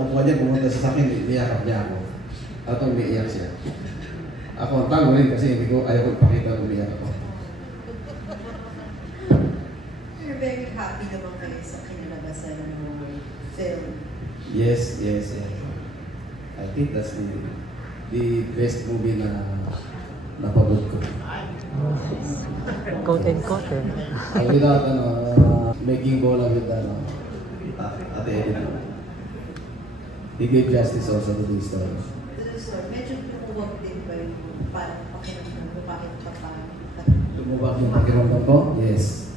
upuan niya, pumunta sa akin, niyakap niya ako. At umiiyak siya. Ako ang tango rin kasi hindi ko ayaw magpakita kung umiiyak ako. You're very happy naman kayo sa kinalabasan ng film. Yes. I think that's the best movie na napabot ko. Quote and quote. Without making bola with Ate Edith. He gave justice also to these stories. So, medyo lumuwag din ba yung parang pakiramdam mo, bakit pa parang Lumuwag yung pakiramdam ko? Yes.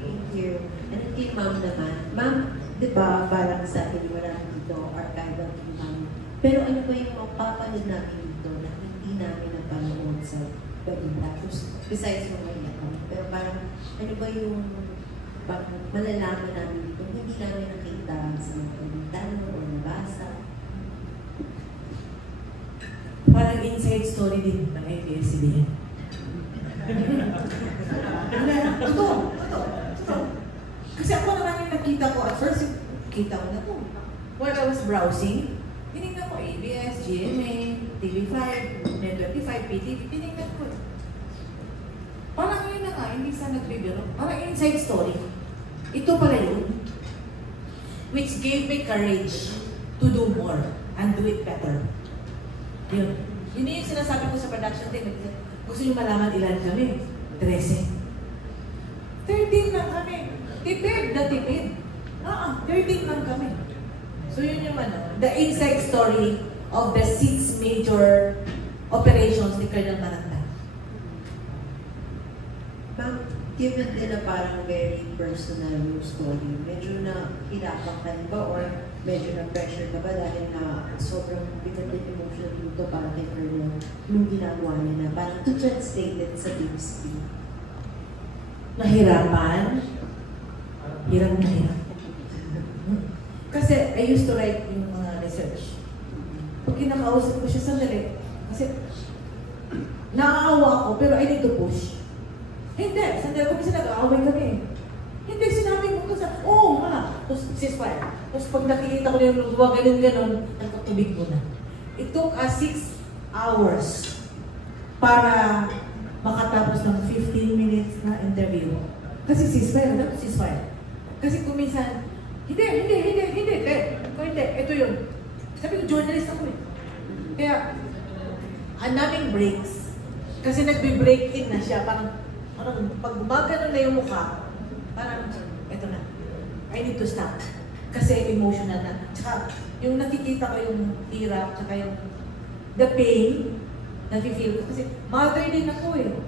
Thank you. And kay ma'am naman. Ma'am, di ba parang sabi ni wala dito, archival kay ma'am. Pero ano ba yung mapapanood namin dito na hindi namin napanood sa balita? Besides yung mga kami. Pero parang ano ba yung malalaman namin dito hindi namin nakita sa mga balita o nabasa? Parang inside story din ng ABS-CBN. Totoo. Kasi ako naman yung nakita ko, at first, kita ko na to. While I was browsing, tinignan ko ABS, GMA, TV5, Net25, PTV, tinignan ko. Parang yun na nga, hindi sa nagbibiro. Parang inside story. Ito pala yun. Which gave me courage to do more and do it better. Yun. Yun yung sinasabi ko sa production team. Gusto nyo malaman ilan kami? 13. 13 lang kami. Tipid na tipid. 13 lang kami. So yun yung the inside story of the 6 major operations ni Colonel Maranta. Ma'am, given din na parang very personal yung story, medyo na hirapan ka ba or medyo na pressure ka ba dahil na sobrang bigat din emotional dito para kay Colonel yung ginagawa niya na parang to translate it sa big screen? Nahirapan. Hirap. Kasi I used to write yung mga research. Pag kinakausap ko siya sandali, kasi naaawa ako pero I need to push. Hindi, sandali ko kasi nag-aaway kami. Hindi, sinabi ko kasi, oo nga. Tapos ceasefire. Tapos pag nakikita ko yung luwa, ganun, nagkatubig ko na. It took us 6 hours para makatapos ng 15 minutes na interview. Kasi ceasefire. Kasi kung minsan, hindi. Ito yun. Sabi ko, journalist ako eh. Kasi nagbe-break in na siya. Parang pag gumagano na yung mukha, parang, eto na, I need to stop. Kasi emotional na. Tsaka, yung nakikita ko yung hirap, tsaka yung the pain, na-feel ko. Kasi mother din ako eh.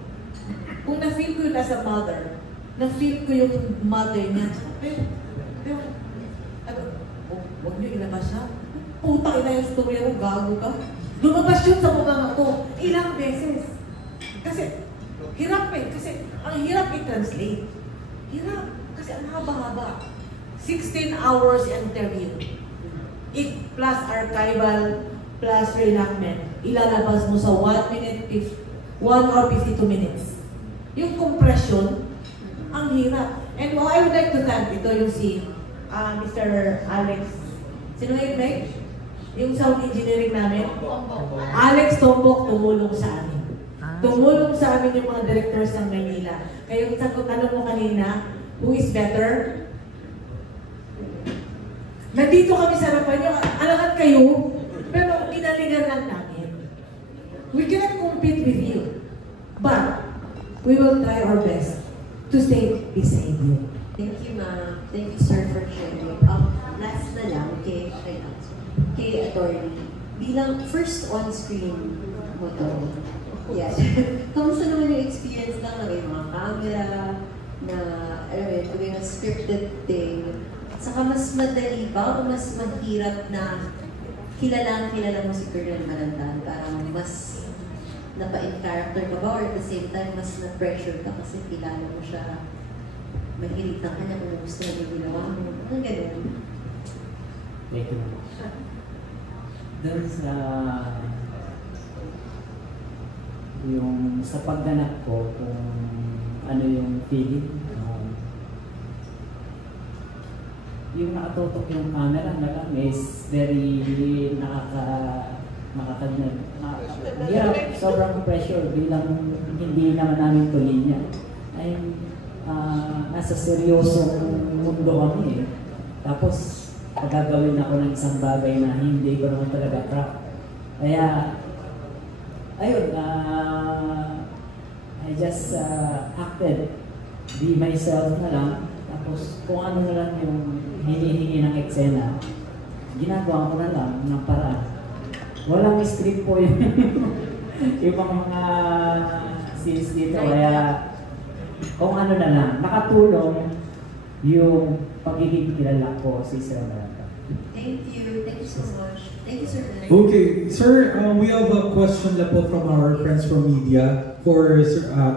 Kung na-feel ko yun as a mother, na-feel ko yung mother niya. Pero, huwag niyo ilabas siya. Puta ina yung story ako, gago ka. Lumabas yun sa mukha ko. Ilang beses. Kasi, hirap eh. Kasi, ang hirap i-translate. Hirap. Kasi ang haba-haba. 16 hours interview. Plus archival, plus reenactment. Ilalabas mo sa 1 hour 52 minutes. Yung compression, ang hirap. And I would like to thank ito yung si Mr. Alex. Sino yung Meg? Yung sound engineering namin. Alex Tombok tumulong sa amin. Tumulong sa amin yung mga directors ng Maynila. Kaya yung tanong mo kanina, who is better? Nandito kami sa harapan nyo, alangan kayo, pero ginalingan lang namin. We cannot compete with you. But, we will try our best to stay beside you. Thank you, ma'am. Thank you, sir, for sharing. Last na lang, kay attorney. Bilang first on-screen mo to. Yes. Kamusta naman yung experience lang na may mga camera, na, alam mo yun, gawin a scripted thing. Saka mas madali ba o mas mahirap na kilala mo si Colonel Marantan para mas napa-in character ka ba or at the same time mas na-pressure ka kasi kilala mo siya, mahiritan ka niya kung gusto na yung ginawa mo. Anong ganun? Thank you. Doon sa yung sa pagganap ko kung ano yung feeling, yung nakatutok yung camera na lang is very hirap, sobrang pressure bilang hindi naman namin to linya. Ay, nasa seryosong mundo kami eh. Tapos, gagawin ako ng isang bagay na hindi ko naman talaga crack. Kaya, ayun, I just acted, be myself na lang. Tapos, kung ano na lang yung hinihingi ng eksena, ginagawa ko na lang ng paraan. Walang script po yung mga scenes dito. Kaya, kung ano na lang, nakatulong yung pagiging kilala ko si Sir Maranta. Thank you. Thank you so much. Thank you, sir. Okay, sir, we have a question na po from our friends from media for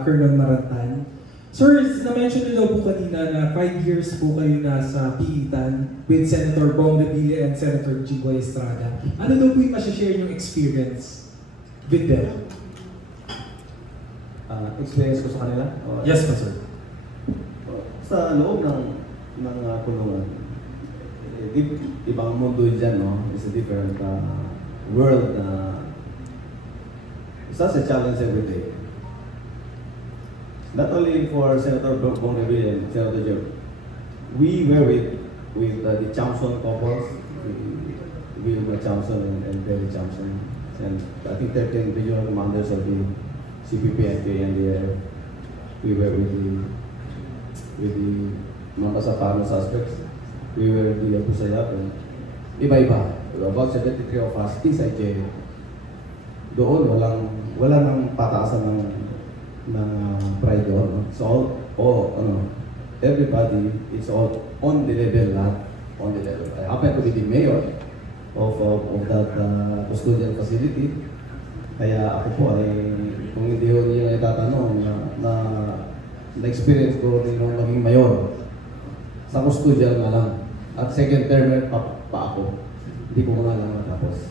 Colonel Marantan. Sir, na-mention niyo daw po kanina na 5 years po kayo nasa pilitan with Senator Bong Revilla and Senator Jigoy Estrada. Ano daw po yung masashare yung experience with them? Experience ko sa kanila? Yes po, sir. Sa loob ng kulungan, ibang mundo dyan, no? It's a different world na it's such a challenge every day. Not only for Senator Bong Revilla and Senator Joe, we were with the Chamson couples, Wilma Chamson and Barry Chamson, and I think 13 regional commanders of the CPP and KNDF. We were with the Mampasapano suspects. We were with the Abu Sayyaf and iba-iba. About 73 of us inside jail. Doon wala nang pataasan ng pride doon. So everybody, it's all on the level, not on the level. I happen to be the mayor of that custodial facility. Kaya ako po ay, kung hindi ko niyo itatanong na-experience ko rin nung maging mayor. Sa custodial nga lang. At second term pa ako. Hindi ko nga lang matapos.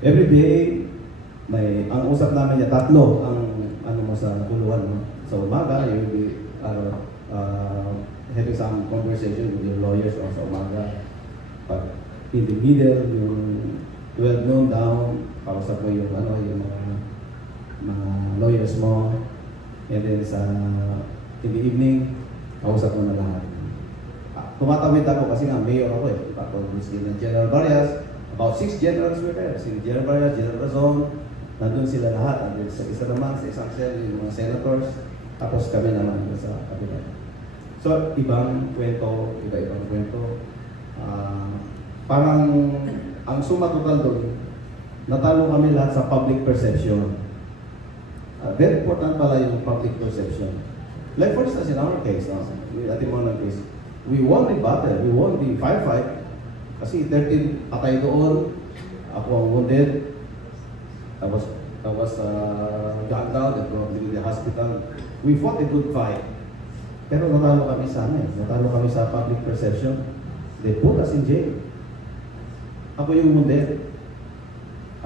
Every day, ang usap namin niya, tatlo ang sa kulungan. No? Sa umaga, you will be having some conversation with your lawyers o sa umaga. Pag in the middle, yung 12 noon down, kausap mo yung mga lawyers mo. And then in the evening, kausap mo na lahat. Tumatawid ako kasi nga mayor ako eh. Tapos ng General Barrias, about 6 generals were there. Si General Barrias, General Razon, Nandun sila lahat, nandun sa isa naman, sa isang cell, yung mga senators, tapos kami naman sa kabila. So, ibang kwento, iba-ibang kwento. Parang, ang suma total doon, natalo kami lahat sa public perception. Very important pala yung public perception. Like for instance, in our case, case, we won the battle, we won the firefight, kasi 13 patay doon, ako ang wounded, I was gunned down, they brought me to the hospital. We fought a good fight. Pero natalo kami sa natalo kami sa public perception. They put us in jail. Ako yung wounded.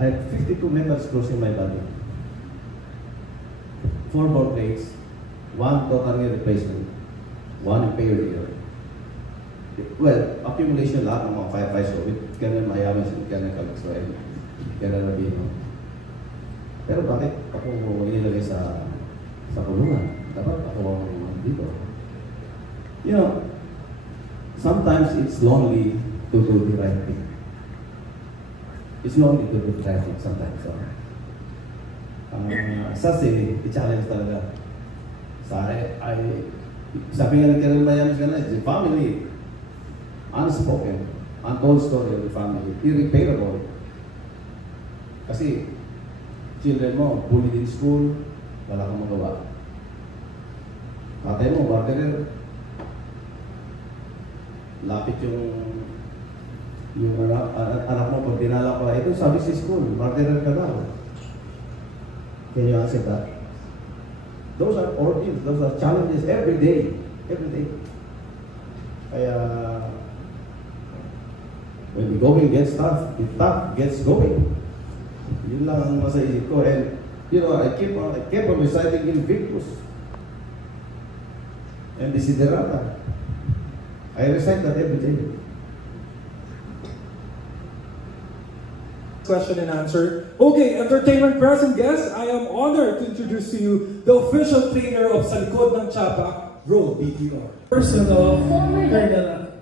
I had 52 meters closing my body. 4 bone plates, 1 total knee replacement, 1 impaired ear. Well, accumulation lahat ng mga firefights ko with Colonel Mayamas and Colonel Calixto, Colonel Rabino. Pero bakit ako inilagay sa kulungan? Dapat ako dito. You know, sometimes it's lonely to do the right thing. It's lonely to do the right thing sometimes. I-challenge talaga. Sabi nga ng Colonel Mayamas ka na, it's a family. Unspoken, untold story of the family, irreparable. Kasi, children mo, bullied in school, wala kang magawa. Tatay mo, murderer. Lapit yung anak mo, pag dinala ko, ito sabi sa school, murderer ka daw. Can you answer that? Those are ordeals, those are challenges every day. Every day. Kaya, when the going gets tough, the tough gets going. Yun lang ang nasa isip ko. And, you know, I keep on reciting Invictus and Desiderata. I recite that every day. Question and answer. Okay, entertainment press and guests, I am honored to introduce to you the official trainer of Sa Likod ng Tiyapak, Roll BTR. Person of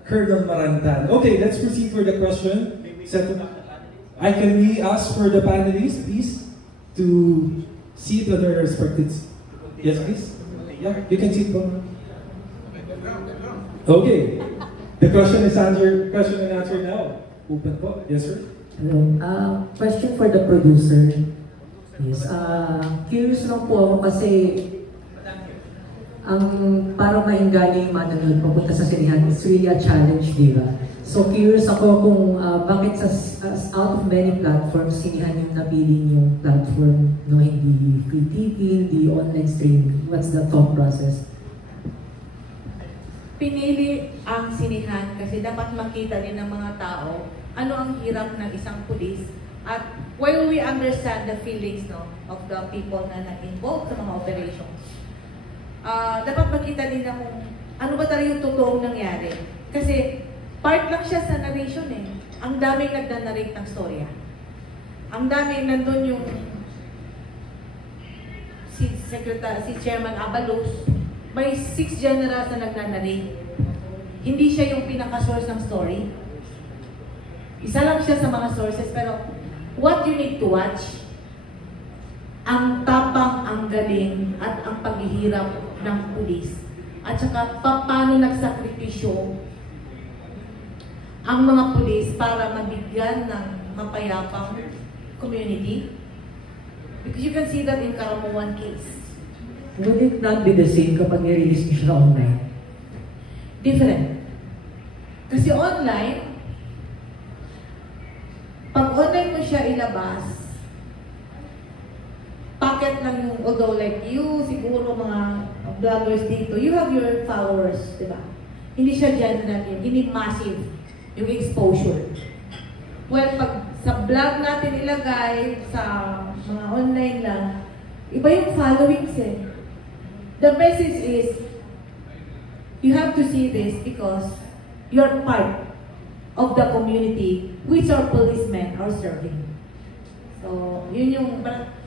Colonel Marantan. Okay, let's proceed for the question. Can we ask for the panelists, please, to sit on their respected seats? Yes, please. Yeah, you can sit. Okay, the question and answer now. Open po. Yes, sir. Hello. Question for the producer. Yes. Curious lang po ako kasi para mainggali yung manonood papunta sa sinihan, it's really a challenge, di ba? So curious ako kung bakit out of many platforms, sinihan yung napili yung platform, no, hindi free TV, hindi online streaming. What's the thought process? Pinili ang sinihan kasi dapat makita din ng mga tao ano ang hirap ng isang pulis at while we understand the feelings, no, of the people na involved sa mga operations. Dapat makita din na kung ano ba talaga yung totoong nangyari. Kasi part lang siya sa narration eh. Ang daming nagna-narrate ng storya. Ang daming nandun yung si Chairman Abalos, may 6 generals na nagna-narrate. Hindi siya yung pinaka-source ng story. Isa lang siya sa mga sources, pero what you need to watch, ang tapang, ang galing, at ang paghihirap ng pulis. At saka paano nagsakripisyo ang mga pulis para mabigyan ng mapayapang community. Because you can see that in Karamuan case. Would it not be the same kapag nirelease niyo siya online? Different. Kasi online, pag online mo siya ilabas, packet lang yung, although like you, siguro mga vloggers dito, you have your followers, di ba? Hindi siya general yun, hindi massive yung exposure. Well, pag sa vlog natin ilagay, sa mga online lang, iba yung followings eh. The message is, you have to see this because you're part of the community which our policemen are serving. So, yun yung,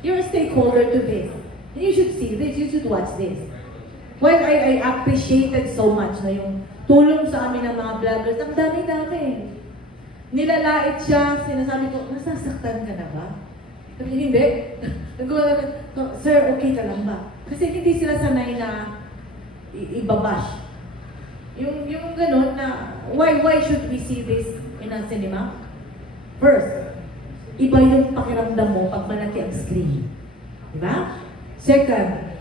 you're a stakeholder to this. And you should see this, you should watch this. Well, I appreciated so much na yung tulong sa amin ng mga vloggers. Ang dami-dami. Nilalait siya, sinasabi ko, nasasaktan ka na ba? Sabi niya, hindi. Sir, okay ka lang ba? Kasi hindi sila sanay na ibabash. Yung gano'n na, why should we see this in a cinema? First, iba yung pakiramdam mo pag malaki ang screen. Diba? Second,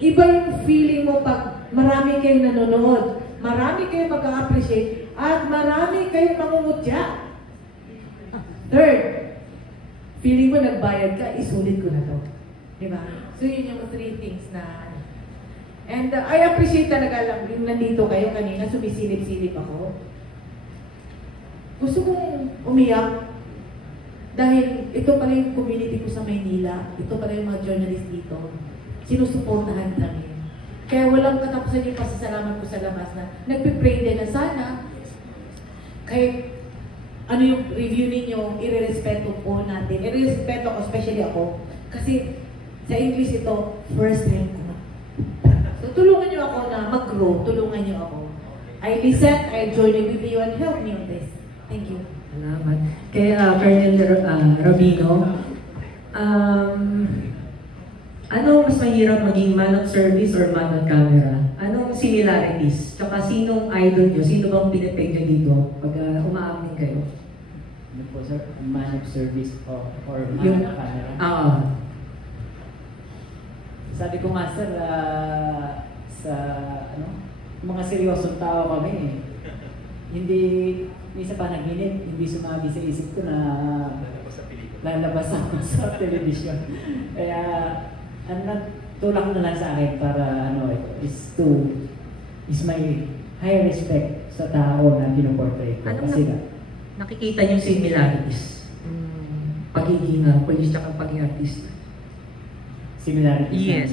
iba yung feeling mo pag marami kayong nanonood, marami kayong mag-appreciate, at marami kayong mangungutya. Third, feeling mo nagbayad ka, isulit ko na to. Diba? So yun yung 3 things na and I appreciate talaga lang yung nandito kayo kanina, sumisilip-silip ako. Gusto kong umiyak dahil ito pala yung community ko sa Maynila, ito pala yung mga journalist dito, sinusuportahan kami. Kaya walang katapusan yung pasasalamat ko sa labas na nagpipray din na sana kahit ano yung review ninyo, irerespeto po natin. Irerespeto ko, especially ako, kasi sa English ito, first time ko. So, tulungan niyo ako na mag-grow. Tulungan niyo ako. I listen, I join with you, and help me on this. Thank you. Salamat. Kaya, Colonel Rabino, ano mas mahirap maging man of service or man on camera? Anong similarities? Tsaka sinong idol niyo? Sino bang pinipig niyo dito pag umaamin kayo? Ano po, sir? Man of service or man Yung, on camera? Sabi ko nga, sir, sa mga seryosong tao kami, hindi, minsan pa naginip, hindi sumabi sa isip ko na lalabas ako sa television. Kaya, tulak na lang sa akin para, is my high respect sa tao na pinuportray ko. Kasi nakikita niyo similarities? Pagiging police at pagiging artista? Similarities? Yes.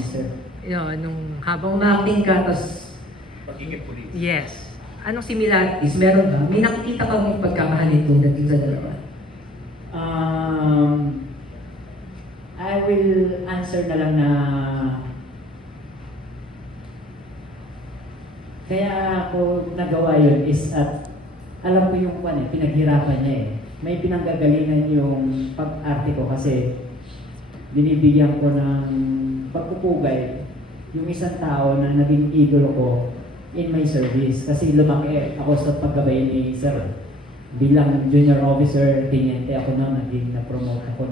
Nung habang ma-acting ka, tapos pagiging police? Yes. Anong similarities? Meron ba? May nakikita ka mong pagkakahalin tulad sa dalawa? I will answer na lang na kaya ako nagawa yun is at alam ko yung pinaghirapan niya eh. May pinanggagalingan yung pag-arte ko kasi binibigyan ko ng pagpupugay yung isang tao na naging idolo ko in my service. Kasi lumaki ako sa paggabay ni Sir. Bilang junior officer, tiniente ako na na-promote ako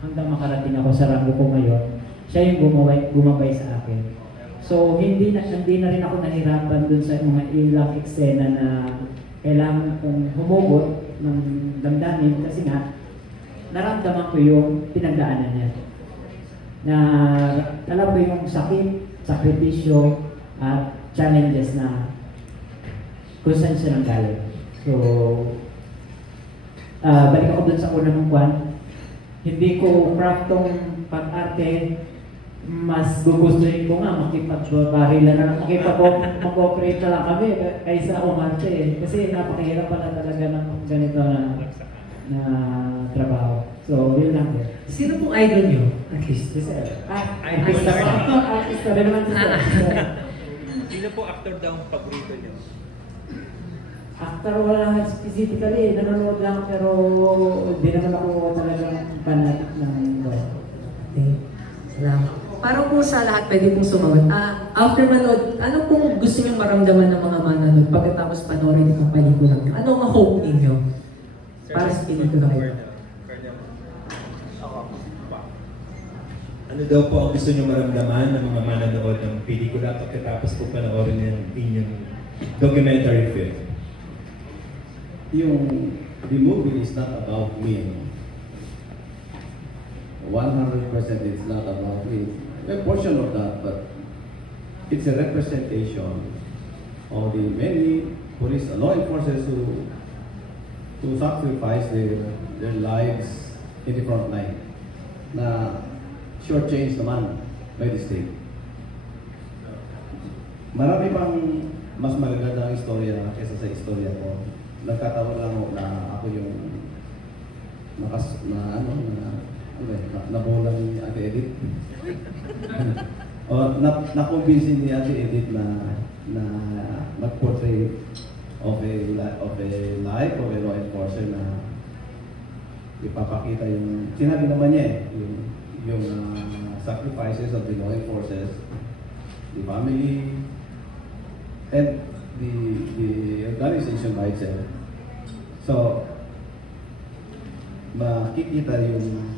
hanggang makarating ako sa rango ko ngayon. Siya yung gumabay sa akin. So, hindi na rin ako nahirapan dun sa mga ilang eksena na kailangan kong humugot ng damdamin kasi nga, naramdaman ko yung pinagdaanan niya. Na alam ko yung sakit, sakripisyo, at challenges na kung saan siya nanggaling. So, balik ako dun sa una ng kwan. Hindi ko craft tong pag-arte, mas gugustuhin ko nga makipag-barilan na mag-operate na lang kami kaysa umarte eh. Kasi napakahirap pala talaga ng ganito na trabaho. So, yun lang. Sino pong idol niyo? Artista rin naman siya. Sino po actor daw ang paborito niyo? Actor wala specifically, nanonood lang pero di naman ako talagang fanatic ng Okay. Salamat. Parang po sa lahat pwede pong sumagot. After manood, ano pong gusto niyong maramdaman ng mga manonood pagkatapos panoorin itong pelikula niyo? Ano ang hope ninyo para sa pelikula kayo? Ano daw po ang gusto niyo maramdaman ng mga manonood ng pelikula pagkatapos po panoorin ng inyong documentary film? The movie is not about me. 100% it's not about me. A portion of that, but it's a representation of the many police law enforcers who sacrifice their lives in the front line. Na short-change naman by the state. Marami pang mas magagandang istorya kaysa sa istorya ko. Nagkataon lang ako na ako yung nabulang ni Ate Edith. O na-convince ni Ate Edith na mag-portray of a life of a law enforcer na ipapakita yung, sinabi naman niya yung sacrifices of the law enforcers, the family, and the organization by itself. So, makikita yung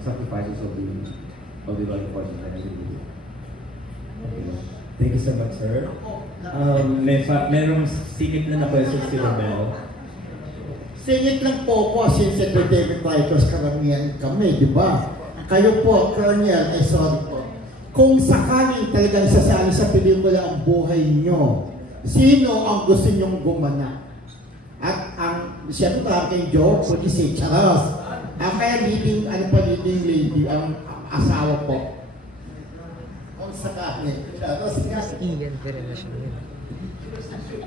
sacrifices of the law enforcement. Thank you so much, sir. Merong singit na question si Romel. Singit lang po since entertainment writers karamihan kami, di ba? Kayo po, Colonel, sorry po. Kung sakaling talagang sasali sa pelikula ang buhay nyo, sino ang gusto nyong gumanap? At siyempre kay Joe, pwede si Charles. Kaya leading lady, ang asawa po. Kung sakaling, Charles,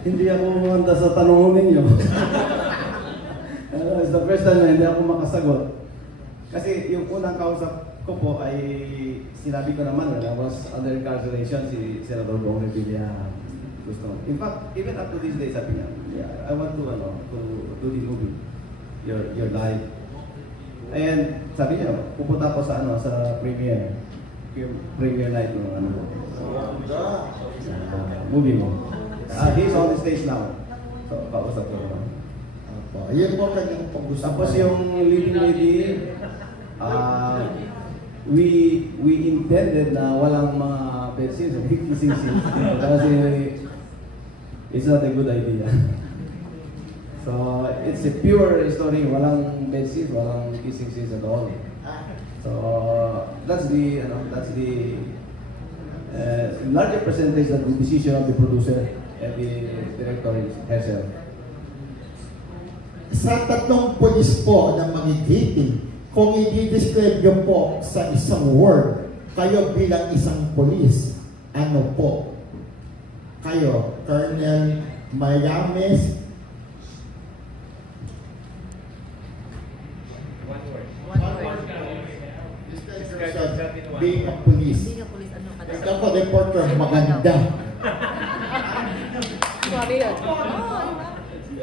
Hindi ako manda sa tanong ninyo. It's the first time na hindi ako makasagot. Kasi yung unang kausap ko po ay sinabi ko naman when I was under incarceration, si Senator Bong Revilla gusto. In fact, even up to this day, sabi niya, yeah, I want to do the movie, your life. And sabi niya, pupunta ko sa premiere, yung premiere night ng movie mo. He's on the stage now. So, kausap ko naman. Ayun po kanyang pag-gusto. Tapos yung leading lady, we intended na walang mga bed scenes, kissing scenes. Kasi it's not a good idea. So, it's a pure story, walang bed scenes, walang kissing scenes at all. So, that's the larger percentage of the decision of the producer and the director herself. Sa tatlong pulis po na magigiting, kung i-describe nyo po sa isang word, kayo bilang isang pulis, ano po? Kayo, Colonel Mayames. One word. Being a police. Ikaw po, reporter, maganda.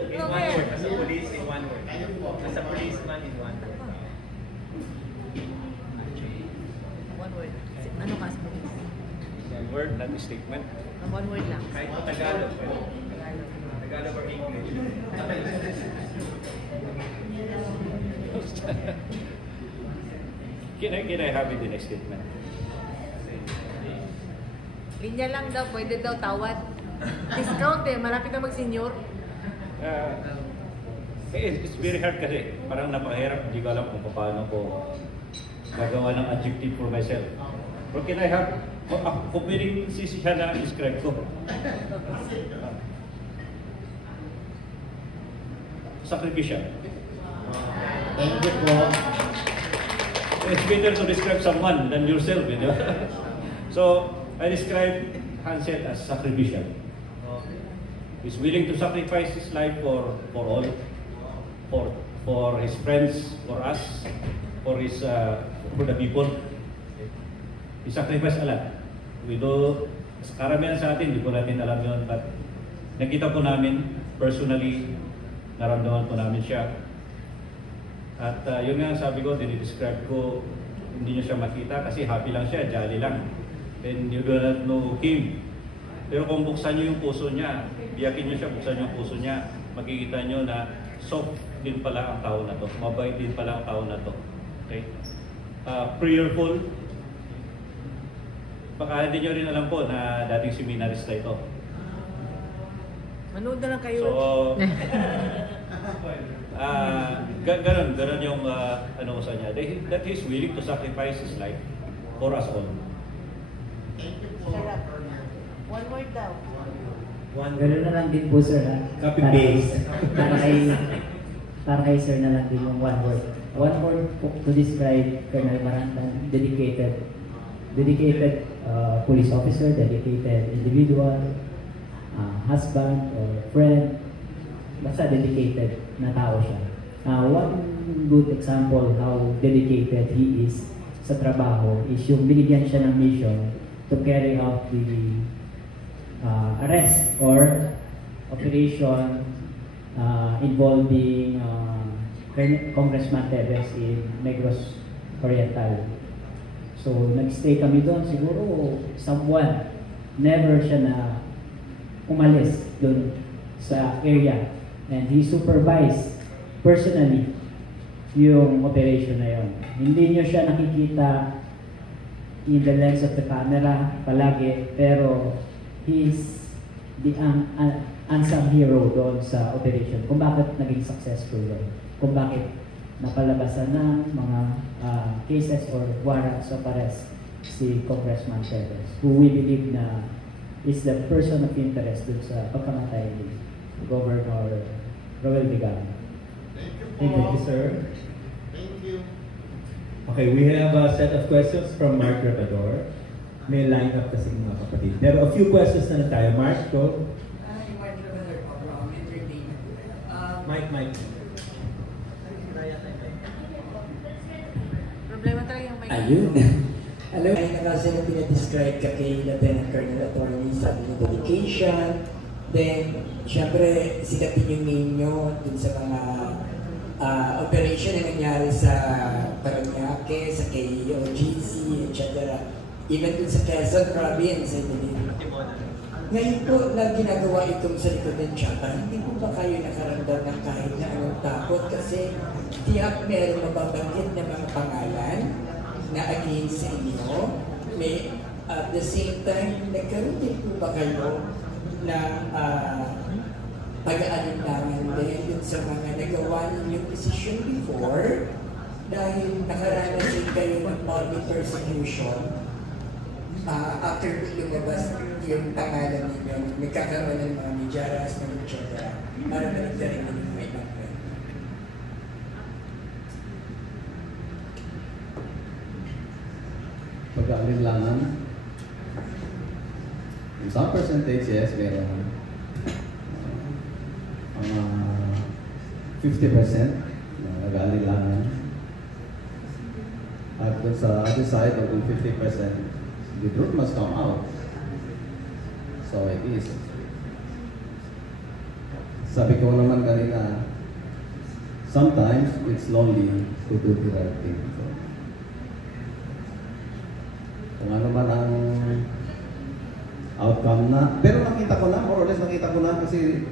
In one word, as a police, in one word. As a policeman, in one word. One word. Ano ka sa police? One word, not a statement. One word lang. Kahit po Tagalog. Tagalog or English. Can I have it in a statement? Linya lang daw, pwede daw tawad. Discount malapit na mag-senior. It's very hard kasi. Parang napakahirap, hindi ko alam kung paano ko gagawa ng adjective for myself. Or can I have, kung pwedeng siya na describe ko. Sacrificial. Thank you po. It's better to describe someone than yourself, you know. So, I describe Hansel as sacrificial. He's willing to sacrifice his life for all, for his friends, for us, for the people. He sacrificed a lot. We do, karamihan sa atin, hindi po natin alam yun, but nakita po namin, personally, naramdaman po namin siya. At yun nga sabi ko, dinidescribe ko, hindi niyo siya makita kasi happy lang siya, jolly lang. And you do not know him. Pero kung buksan niyo yung puso niya, biyakin niyo siya, buksan niyo yung puso niya, makikita niyo na soft din pala ang tao na to, mabait din pala ang tao na to. Okay? Prayerful. Baka hindi niyo rin alam po na dating seminarista ito. Manood na lang kayo. So, ganun yung ano ko sa niya. That he's willing to sacrifice his life for us all. Sarap. One word daw. Ganun na lang din po, sir. Copy paste. Para kay sir na lang din yung one word. One word to describe Colonel Marantan, dedicated police officer, dedicated individual, husband or friend, basta dedicated na tao siya. One good example how dedicated he is sa trabaho is yung binigyan siya ng mission to carry out the arrest or operation involving Congressman Tevez in Negros Oriental. So, nag-stay kami doon siguro someone. Never siya na umalis doon sa area. And he supervised personally yung operation na yun. Hindi nyo siya nakikita in the lens of the camera palagi, pero he's the unsung hero doon sa operation. Kung bakit naging successful yun. Kung bakit napalabasan ng mga cases or warrants of arrest si Congressman Tevez, who we believe na is the person of interest dun sa pagkamatay ni Governor Roel Vigano. Thank you, sir. Thank you. Okay, we have a set of questions from Mark Rabador. May line up kasi mga kapatid. Pero a few questions na lang tayo. Mark, go. Mark Rabador po from Entertainment. Mike. Problema talaga yung mic. Ayun. Alam mo, na kasi na pinadescribe ka kay Lieutenant Colonel Attorney, sabi niyo dedication, then, syempre, sikat din yung name nyo dun sa mga operation na nangyari sa Paranaque, sa KOGC, etc. Even dun sa Quezon Province, I believe. Ngayon po, na ginagawa itong sa likod ng tsaka, hindi po ba kayo nakaramdam ng kahit na anong takot? Kasi tiyak meron mababanggit na mga pangalan na against sa inyo. May, at the same time, nagkaroon din po ba kayo na pag-aalinlangan din yun sa mga nagawa ninyong decision before dahil nakaranas din kayo ng public persecution after lumabas yung pangalan ninyo, nagkakaroon ng mga media harassment, etc. Para maligtarin din yung may ibang friend. Pag-aalinlangan, in some percentage, yes, meron. 50% na nag-aalinlangan. At sa other side of the 50%, the truth must come out. So it is. Sabi ko naman kanina, sometimes it's lonely to do the right thing. So, kung ano man ang outcome na, pero nakita ko na, more or less nakita ko na kasi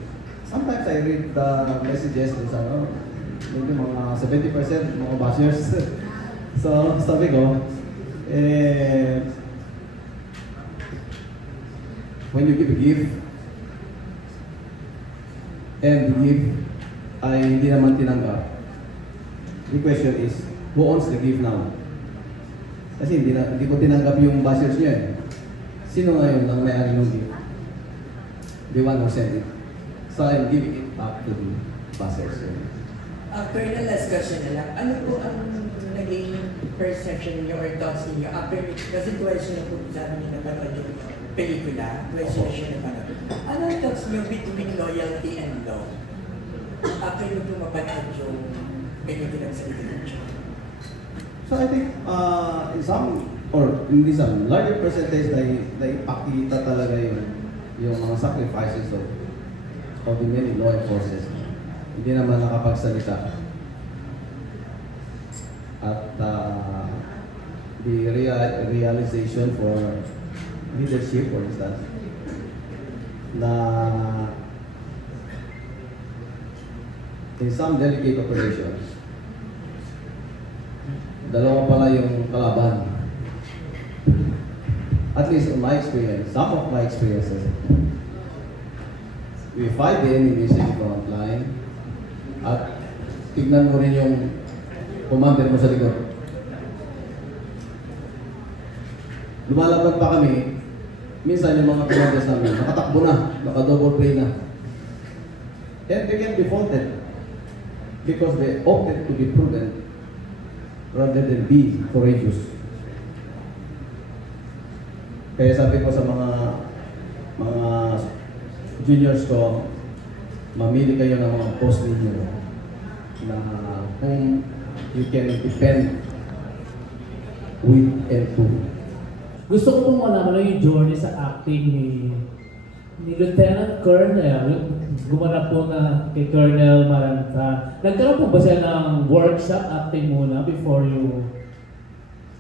sometimes I read the messages sa maybe mga 70% mga bashers. So sabi ko, when you give a gift, and the gift ay hindi naman tinanggap, the question is, who owns the gift now? Kasi hindi ko tinanggap yung bashers niya eh. Sino ngayon ang may-ari ng gift? The one who sent it. So I'm giving it back to the bashers. Colonel, last question na lang. Ano po ang naging perception niyo or thoughts niyo after, kasi twice niyo po sabi niyo napanood yung pelikula, twice niyo siya napanood. Ano ang thoughts niyo between loyalty and love? After niyo po mapanood yung pelikula sa literature? So I think in some, or in some larger percentage na ipakita talaga yung mga sacrifices of the many law enforcers. Hindi naman nakapagsalita. At the realization for leadership, for instance, na in some delicate operations, dalawa pala yung kalaban. At least in my experience, some of my experiences, we fight the enemies in front line at tignan mo rin yung commander mo sa likod. Lumalaban pa kami, minsan yung mga commanders namin, nakatakbo na, naka-double play na. And they can be faulted because they opted to be prudent rather than be courageous. Kaya sabi ko sa mga juniors ko, mamili kayo ng mga post ninyo na whom you can depend with and to. Gusto ko pong malaman yung journey sa acting ni ni Lieutenant Colonel, gumanap po na kay Colonel Maranta. Nagkaroon po ba siya ng workshop acting muna before you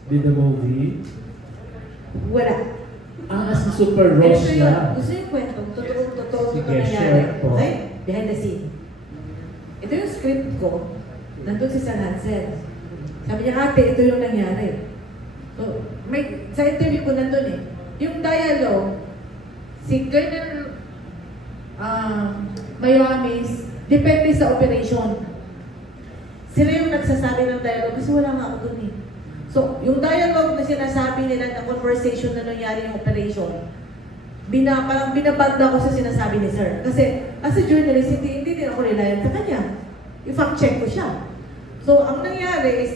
did the movie? Wala. As a super role siya. Gusto yung kwento, totoo Sige, nangyari. share po. Okay? Behind the scene. Ito yung script ko, nandun si Sir Hansel. Sabi niya, ate, ito yung nangyari. So, sa interview ko nandun eh. Yung dialogue, si Colonel Mayamis, depende sa operation. Sila yung nagsasabi ng dialogue kasi wala nga ako dun eh. So, yung dialogue na sinasabi nila na conversation na nangyari yung operation, parang binabanda ko sa sinasabi ni Sir. Kasi as a journalist, hindi din ako reliant sa kanya. I-fact check ko siya. So, ang nangyari is,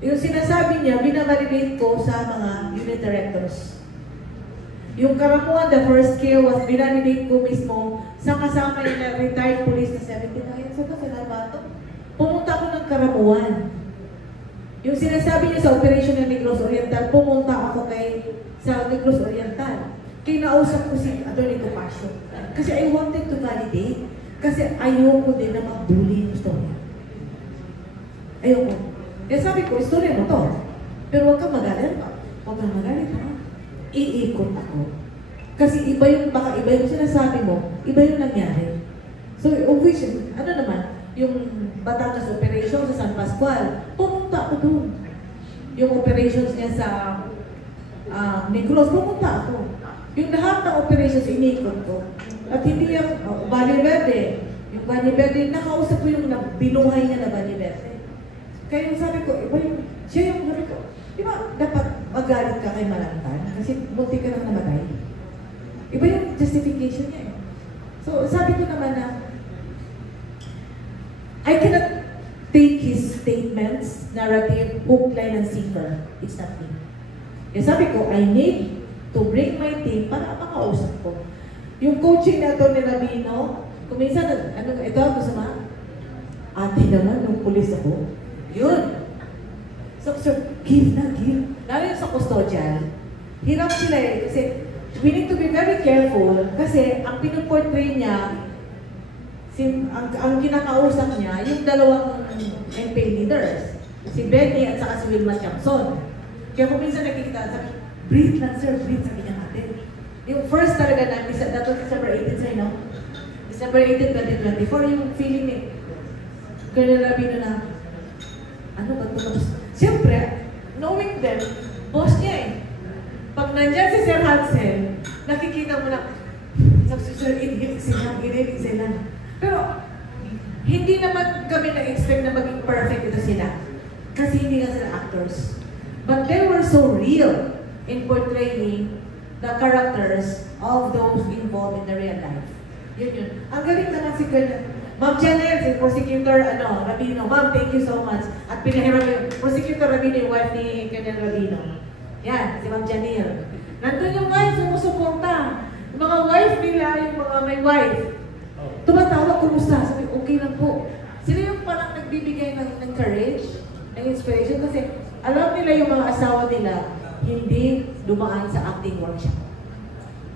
yung sinasabi niya, binavalidate ko sa mga unit directors. Yung Karamuan, the first kill was binalidate ko mismo sa kasama yung retired police na 79 sa Salabato. Pumunta ako ng Karamuan. Yung sinasabi niya sa operation ng Negros Oriental, pumunta ako sa Negros Oriental. Kinausap ko si Atty. Topacio. Kasi I wanted to validate. Kasi ayoko din na mag-bully yung story. Ayoko. Kaya sabi ko, istorya mo to. Pero huwag kang magalit. Huwag kang magalit, ha? Iikot ako. Kasi iba yung sinasabi mo, iba yung nangyari. So, which, ano naman, yung Batangas operation sa San Pascual, pumunta ako doon. Yung operations niya sa Negros, pumunta ako. Yung lahat ng operations, iniikot ko. At hindi yung Valle Verde. Yung Valle Verde, nakausap ko yung binuhay niya na Valle Verde. Kaya yung sabi ko, iba yung, siya yung sabi ko, di ba dapat magalit ka kay Malantan? Kasi buti ka nang namatay. Iba yung justification niya eh. So sabi ko naman na, I cannot take his statements, narrative, hook, line, and sinker. It's not me. Kaya sabi ko, I need to bring my team para makausap ko. Yung coaching na ito ni Rabino, kung minsan, ito ako sa ate naman, nung pulis ako, yun. So, sir, give na, give. Lalo yung sa custodial, hirap sila eh. Kasi, we need to be very careful kasi ang pinuportray niya, ang kinakausap niya, yung dalawang MP leaders. Si Benny at saka si Wilma Tiamson. Kaya kung minsan nakikita, sabi, breathe lang sir, breathe, sabi niya natin. Yung first talaga na, dato December 18, sir, no? December 18, 2024, yung feeling ni Colonel Rabino na, ano ba ito? Siyempre, knowing them, boss niya eh. Pag nandyan si Sir Hansel, nakikita mo na, Sir, inilig sila. Pero, hindi naman kami na-expect na maging perfect ito sila. Kasi hindi nga sila actors. But they were so real in portraying the characters of those involved in the real life. Yun. Ang galing naman si Ma'am Janelle, si Prosecutor Rabino. Ma'am, thank you so much. At pinahiram yung Prosecutor Rabino, yung wife ni Colonel Rabino. Yan, si Ma'am Janelle. Nandun yung wife, sumusuporta. Yung mga wife nila, yung mga may wife. Tumatawag, kumusta? Sabi, okay lang po. Sila yung parang nagbibigay ng courage, ng inspiration. Kasi alam nila yung mga asawa nila, hindi dumaan sa acting workshop.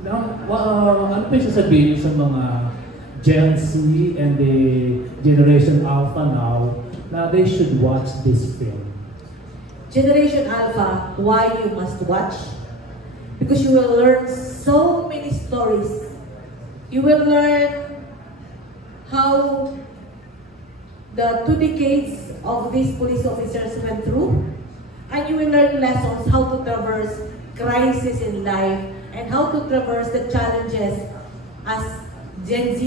Now, ano pa yung sasabihin sa mga Gen Z and the Generation Alpha now na they should watch this film? Generation Alpha, why you must watch? Because you will learn so many stories. You will learn how the 2 decades of these police officers went through, and you will learn lessons how to traverse crisis in life and how to traverse the challenges as Gen Z,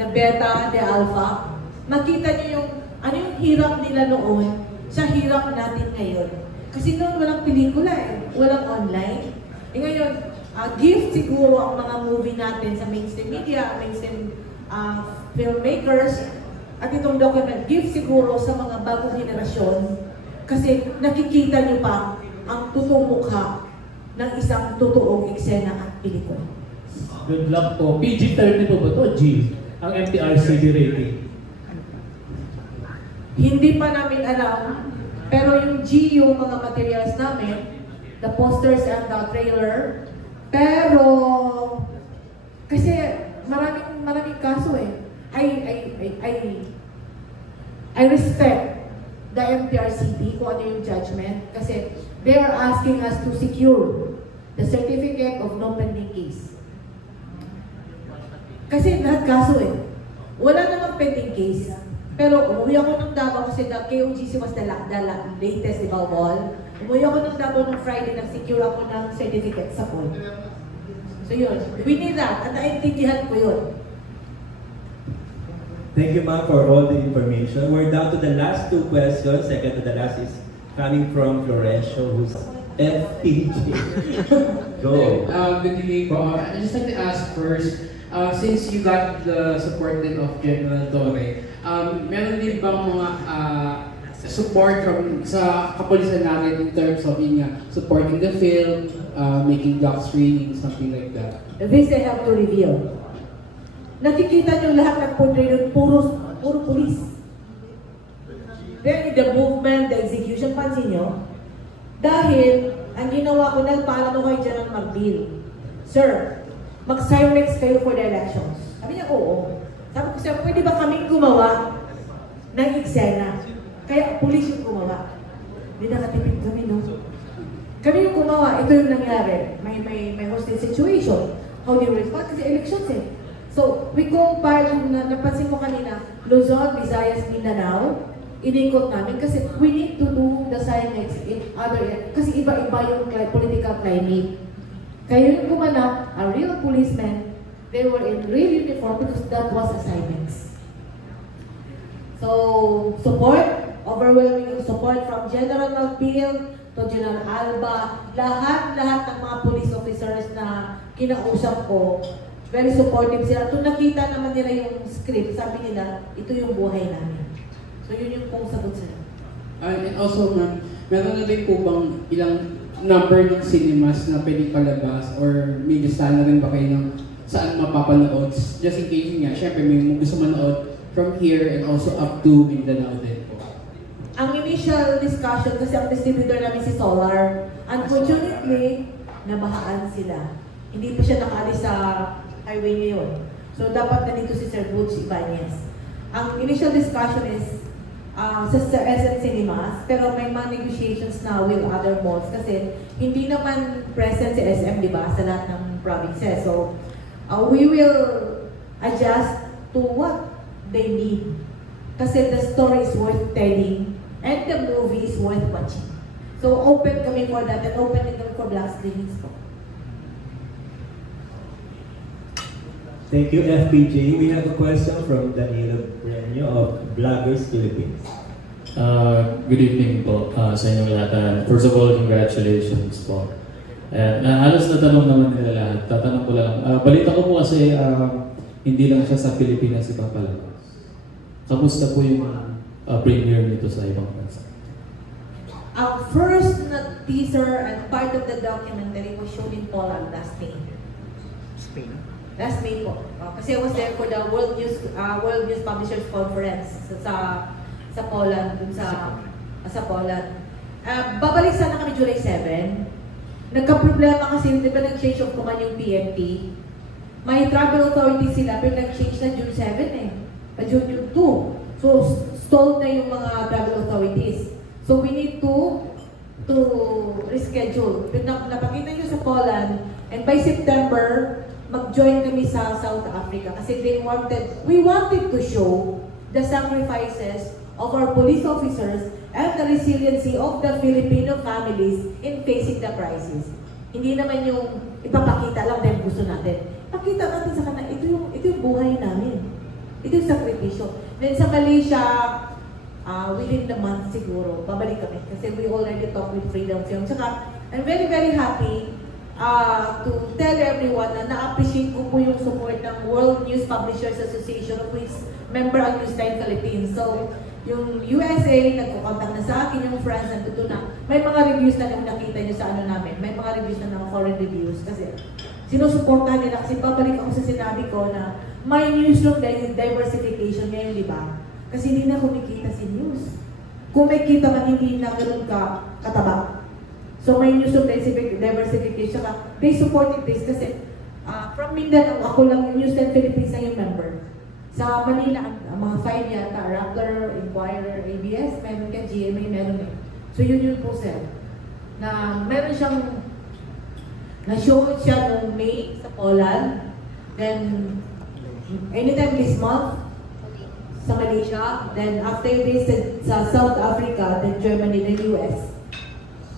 the Beta, the Alpha. Makita niyo yung ano yung hirap nila noon sa hirap natin ngayon. Kasi noon walang pelikula eh, walang online. E ngayon, gift siguro ang mga movie natin sa mainstream media, mainstream filmmakers, at itong document, gift siguro sa mga bagong henerasyon kasi nakikita niyo pa ang totoong mukha ng isang totoong eksena at pelikula. Good luck po. PG-13 po ba ito? G? Ang MTRCB rating? Hindi pa namin alam, pero yung G yung mga materials namin, the posters and the trailer, pero maraming kaso eh. I respect the MTRCB kung ano yung judgment kasi they are asking us to secure the certificate of no pending case. Kasi lahat kaso eh. Wala namang pending case. Pero umuwi ako ng Davao kasi the KOGC was the latest, di ba, all? Umuwi ako ng Davao ng Friday, nag-secure ako ng certificate sa court. So yun, we need that. At naintindihan ko yun. Thank you, ma'am, for all the information. We're down to the last two questions. Second to the last is coming from Florencio, who's FPJ. Go. Good evening po. I'd just like to ask first, since you got the support din of General Torre, meron din bang mga support from sa kapulisan natin in terms of supporting the film, making doc screening, something like that? This I have to reveal. Nakikita nyo lahat ng portray doon, puro pulis. Then the movement, the execution, pansin nyo? Dahil, ang ginawa ko, nagpaalam ko kay General Marbil, Sir, mag-silence kayo for the elections. Sabi niya, oo. Sabi ko, Sir, pwede ba kaming gumawa ng eksena? Kaya pulis yung gumawa. Hindi nakatipid kami, no? Kami yung gumawa, ito yung nangyari. May hostage situation. How do you respond? Kasi elections eh. So, we compile, napansin mo kanina, Luzon, Visayas, Mindanao, inikot namin kasi we need to do the silence in other areas. Kasi iba-iba yung political climate. Kaya yung gumanap, a real policemen, they were in real uniform because that was assignments. So, support, overwhelming support from General Malpil to General Alba, lahat ng mga police officers na kinausap ko, very supportive sila. Kung nakita naman nila yung script, sabi nila, ito yung buhay namin. So yun yung pong sagot sila. And also, ma'am, meron na rin po bang ilang number ng cinemas na pwedeng palabas or may listahan na rin ba kayo ng saan mapapanood? Just in case nga, syempre may gusto manood from here and also up to Mindanao din po. Ang initial discussion, kasi ang distributor namin si Solar, unfortunately, nabahaan sila. Hindi pa siya nakaalis sa highway ngayon. So, dapat nandito si Sir Butch Ibanez. Ang initial discussion is sa SM Cinemas, pero may mga negotiations na with other malls kasi hindi naman present si SM, di ba, sa lahat ng provinces. So, we will adjust to what they need. Kasi the story is worth telling and the movie is worth watching. So, open kami for that and open din kami for black screenings po. Thank you, FPJ. We have a question from Danilo Brenyo of Vloggers Philippines. Good evening po sa inyong lahat. First of all, congratulations po. Halos natanong naman nila lahat. Tatanong ko lang. Balita ko po kasi hindi lang siya sa Pilipinas ipapalabas. Kamusta po yung premiere nito sa ibang bansa? Our first teaser and part of the documentary was shown in Poland last May. Spain? Last May po. Kasi I was there for the World News Publishers Conference sa Poland, dun sa Poland. Babalik sana kami July 7. Nagka-problema kasi, di ba nag-change of command yung PNP? May travel authority sila, pero nag-change na June 7 eh. June 2. So, stalled na yung mga travel authorities. So, we need to reschedule. Napakita nyo sa Poland, and by September, mag-join kami sa South Africa kasi we wanted to show the sacrifices of our police officers and the resiliency of the Filipino families in facing the crisis. Hindi naman yung ipapakita lang dahil gusto natin. Pakita natin sa kanila, ito yung buhay namin. Ito yung sakripisyo. Then sa Malaysia, within the month siguro, babalik kami kasi we already talked with Freedom Film. Saka, I'm very, very happy to tell everyone na na-appreciate ko po yung support ng World News Publishers Association of which member ang Newstime Philippines. So, yung USA, nagkukontak na sa akin, yung France, nandito na. May mga reviews na yung nakita nyo sa ano namin. May mga reviews na ng foreign reviews kasi sinusuportahan nila kasi babalik ako sa sinabi ko na may newsroom diversification ngayon, di ba? Kasi hindi na kumikita si news. Kung may kita man, hindi na ganoon kataba. So may newsroom diversification ka. They supported this kasi From Mindanao, ako lang yung News 10 Philippines na yung member. Sa Manila, mga 5 yata, Rappler, Inquirer, ABS, meron ka, GMA, meron eh. So yun po sir. Na meron siyang, na-show siya noong May sa Poland. Then, anytime this month, sa Malaysia, then after this sa South Africa, then Germany, then US.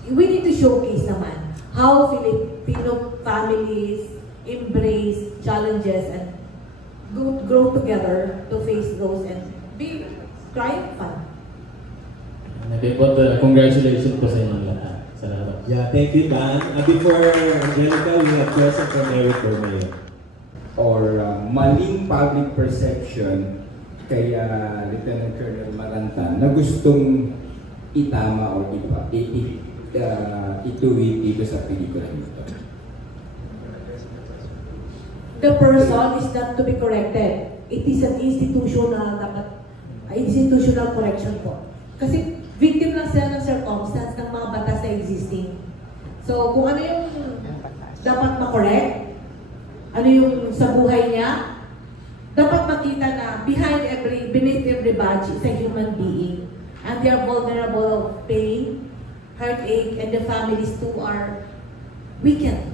We need to showcase naman how Filipino families embrace challenges and grow together to face those and be triumphant. Okay po, congratulations po sa inyong lahat. Salamat. Yeah, thank you, Dan. Before Angelica, we have question from Eric Romeo. Or maling public perception kay Lieutenant Colonel Maranta na gustong itama o ituwid dito sa pelikula nito? The person is not to be corrected. It is an institutional correction po. Kasi victim lang sila ng circumstance ng mga batas na existing. So kung ano yung dapat makorek, ano yung sa buhay niya, dapat makita na beneath every badge is a human being. And they are vulnerable of pain, heartache, and the families too are weakened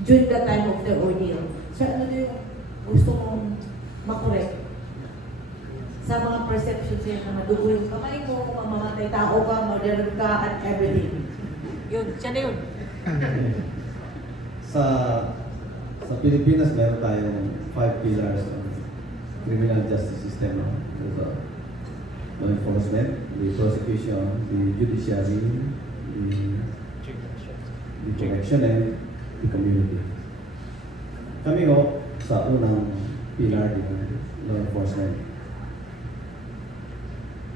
during the time of their ordeal. So ano yung gusto mong makorek? Sa mga perceptions yun na madugo yung kamay mo, mamamatay tao ka, murderer ka, and everything. Yun, siya na yun. Sa Pilipinas, meron tayong 5 pillars ng criminal justice system. There's law enforcement, the prosecution, the judiciary, the correction, and the community. Kami sa unang pillar ng law enforcement,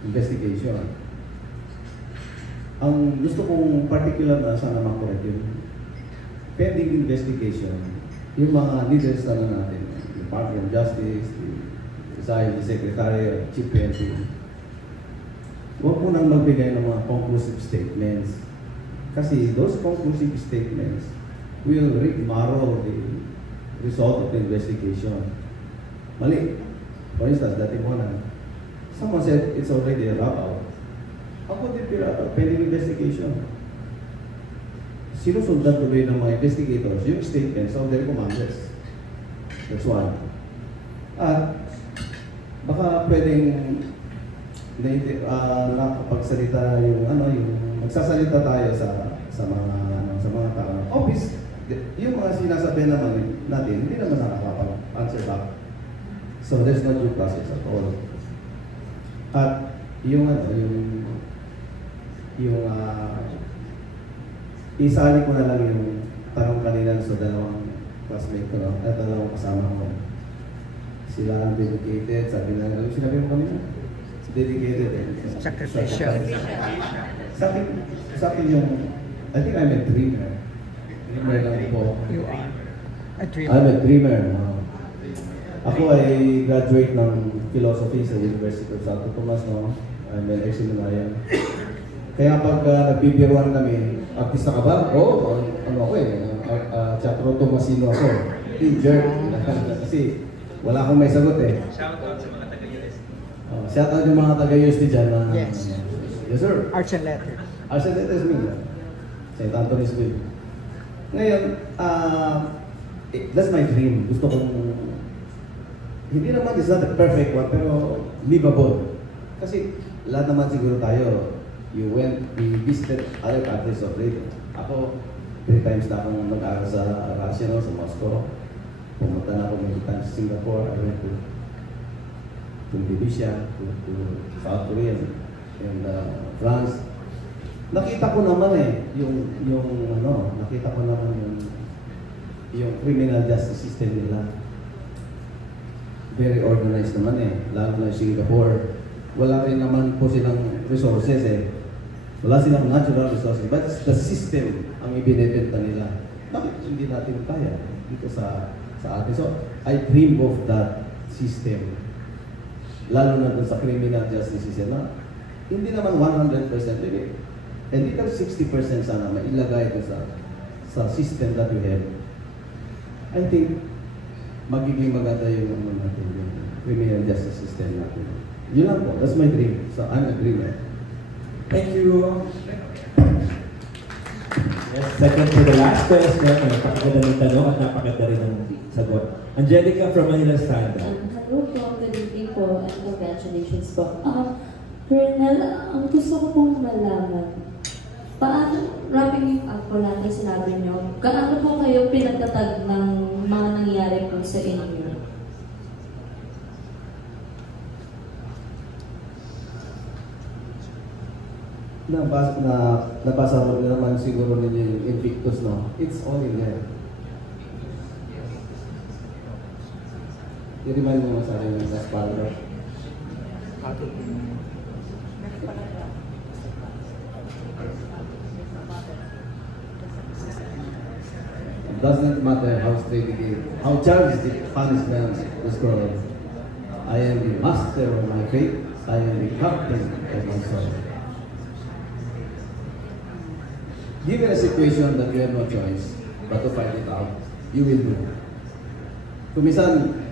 investigation. Ang gusto kong particular na sana makorek yung pending investigation, yung mga leaders natin, Department of Justice, the Secretary of Chief PNP, huwag po nang magbigay ng mga conclusive statements. Kasi those conclusive statements will marrow the result of the investigation. Mali. For instance, dati mo na, someone said it's already a wrap out. How could it be wrap out? Pending investigation. Sinusundan tuloy ng mga investigators yung statements of their commanders. That's one. At baka pwedeng nakapagsalita yung magsasalita tayo sa mga tao. Obvious, yung mga sinasabi naman natin, hindi naman nakakapag-answer back. So there's no due process at all. At isali ko na lang yung tanong kanina sa dalawang classmate ko, at dalawang kasama ko. Sila ang dedicated, sabi mo kanina? Dedicated and sacrificial. Sa akin yung, I think I'm a dreamer. Dreamer lang po. You are a dreamer. I'm a dreamer. Ako ay graduate ng philosophy sa University of Santo Tomas, no? I'm an ex-seminarian. Kaya pag nagbibiruan kami, artista ka ba? Oo, ano ako Teatro Tomasino ako. Teacher. Kasi wala akong may sagot eh. Shout out sa mga taga-UST. Shout out yung mga taga-UST dyan. Yes. Yes sir. Arts and Letters. Arts and Letters me. St. Anthony's School. Ngayon, that's my dream. Gusto kong, hindi naman is not a perfect one, pero livable. Kasi lahat naman siguro tayo, we visited other countries already. Ako, 3 times na akong mag-aaral sa Russia, sa Moscow. Pumunta na ako many times sa Singapore. I went to Indonesia, to South Korea, and France. Nakita ko naman nakita ko naman yung criminal justice system nila. Very organized naman lalo na Singapore. Wala rin naman po silang resources Wala silang natural resources, but the system ang ibinibenta nila. Bakit hindi natin kaya dito sa atin? So, I dream of that system. Lalo na dun sa criminal justice system na hindi naman 100%, maybe a little 60% sana mailagay ko sa system that we have I think magiging maganda yung ano natin, yung criminal justice system natin. Yun lang po, that's my dream. So I'm a dreamer. Thank you. Yes, second to the last question. Napakaganda ng tanong at napakaganda rin ng sagot. Angelica from Manila Standard. Hello po, good evening po, and congratulations po. Colonel, ang gusto ko pong malaman, paano, wrapping up po natin sinabi nyo, gaano po kayo pinagtatag ng mga nangyayari po sa inyo? Nabasa mo naman siguro ninyo yung Invictus, no? It's all in there. I-remind mo sa akin yung last paragraph. It doesn't matter how straight it is, how charged the punishment is called. I am the master of my fate. I am the captain of my soul. Given a situation that you have no choice but to fight it out, you will do. Kumisan,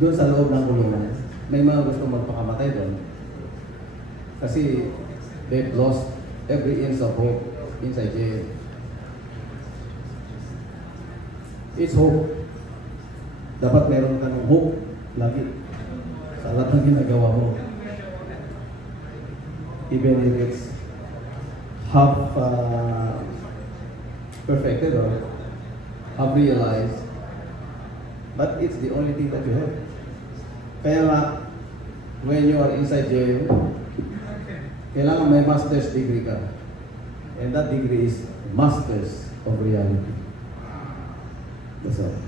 doon sa loob ng kulungan, may mga gusto magpakamatay doon. Kasi they've lost every inch of hope inside jail. It's hope. Dapat meron ka ng hope lagi sa lahat ng ginagawa mo. Even if it's half perfected or half realized, but it's the only thing that you have. Kaya nga, when you are inside jail, kailangan may master's degree ka. And that degree is Masters of Reality. That's all.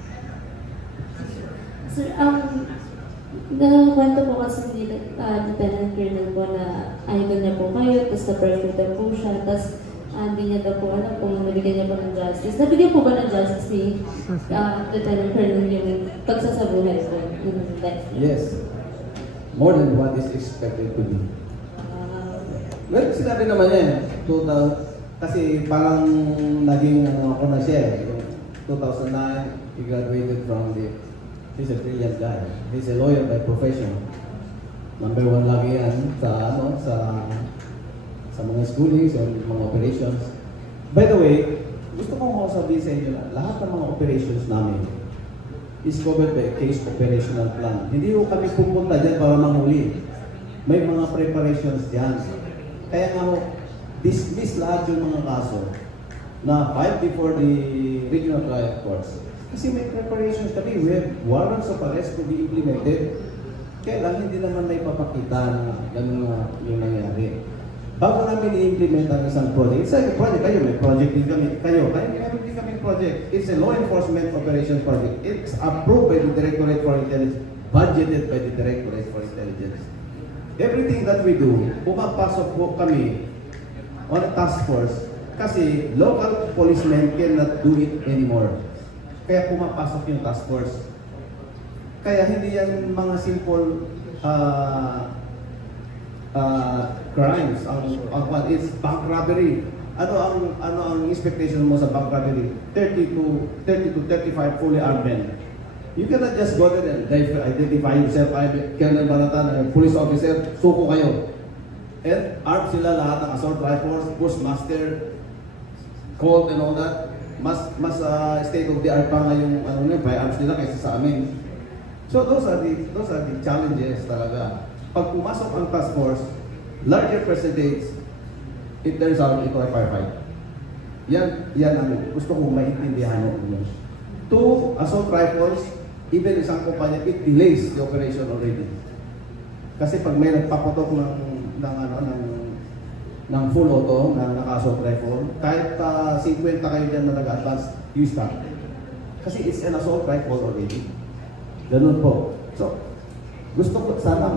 Sir, nakwento po kasi ni Lieutenant Colonel po na idol niya po kayo, tapos na-perfect na po siya, tapos hindi niya daw po alam kung nabigyan niya po ng justice. Nabigyan po ba ng justice ni Lieutenant Colonel yung pagsasabuhay po in life? Yes. More than what is expected to be. Well, sinabi naman niya, kasi parang naging ako na siya. 2009, he graduated from the he's a brilliant guy. He's a lawyer by profession. Number 1 lagi yan sa mga schoolings or mga operations. By the way, gusto kong sabihin sa inyo na lahat ng mga operations namin is covered by case operational plan. Hindi ko kami pupunta dyan para manghuli. May mga preparations dyan. Kaya nga ho, dismiss lahat yung mga kaso na filed before the regional trial courts. Kasi may preparations kami. We have warrants of arrest to be implemented. Kaya lang hindi naman may papakita na gano'n na yung nangyari. Bago namin i-implement ang isang project, it's like a project. May project din kami. Meron din kami project. It's a law enforcement operations project. It's approved by the Directorate for Intelligence, budgeted by the Directorate for Intelligence. Everything that we do, pumapasok po kami on a task force kasi local policemen cannot do it anymore. Kaya pumapasok yung task force. Kaya hindi yan mga simple crimes. Ang what is bank robbery. Ano ang expectation mo sa bank robbery? 30 to 35 fully armed men. You cannot just go there and identify yourself. I'm Colonel Baratan, police officer, suko kayo. And armed sila lahat ng assault rifles, Bushmaster, Colt and all that. Mas state of the art pa nga yung firearms nila kaysa sa amin. So those are the challenges talaga. Pag pumasok ang task force, larger percentage, it turns out ito ay firefight. Yan ang gusto kong maintindihan mo. 2 assault rifles, even isang kumpanya, it delays the operation already. Kasi pag may nagpaputok ng full auto na naka-assault rifle, kahit 50 kayo dyan na nag-advance, you stop. Kasi it's an assault rifle already. Ganun po. So, gusto ko sana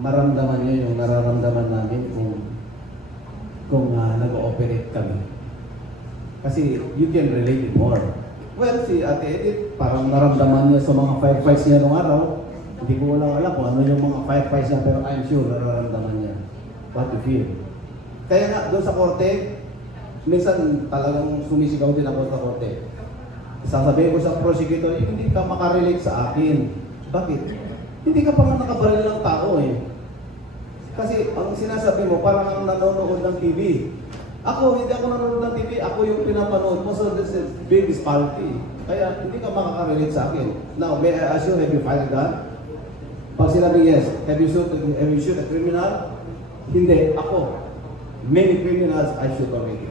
maramdaman nyo yung nararamdaman namin kung nag-ooperate kami. Kasi you can relate it more. Well, si Ate Edith, parang naramdaman niya sa mga firefights niya nung araw. Hindi ko lang alam kung ano yung mga firefights niya, pero I'm sure nararamdaman niya. What you feel. Kaya nga, doon sa korte, minsan talagang sumisigaw din ako sa korte. Sasabihin ko sa prosecutor, hindi ka makarelate sa akin. Bakit? Hindi ka pa nga nakabaril ng tao eh. Kasi ang sinasabi mo, parang ang nanonood ng TV. Ako, hindi ako nanonood ng TV, ako yung pinapanood mo, so this is big disparity. Kaya hindi ka makakarelate sa akin. Now, may I ask you, have you filed a gun? Pag sinabi yes, have you shoot a criminal? Hindi, ako. Many criminals I shoot already.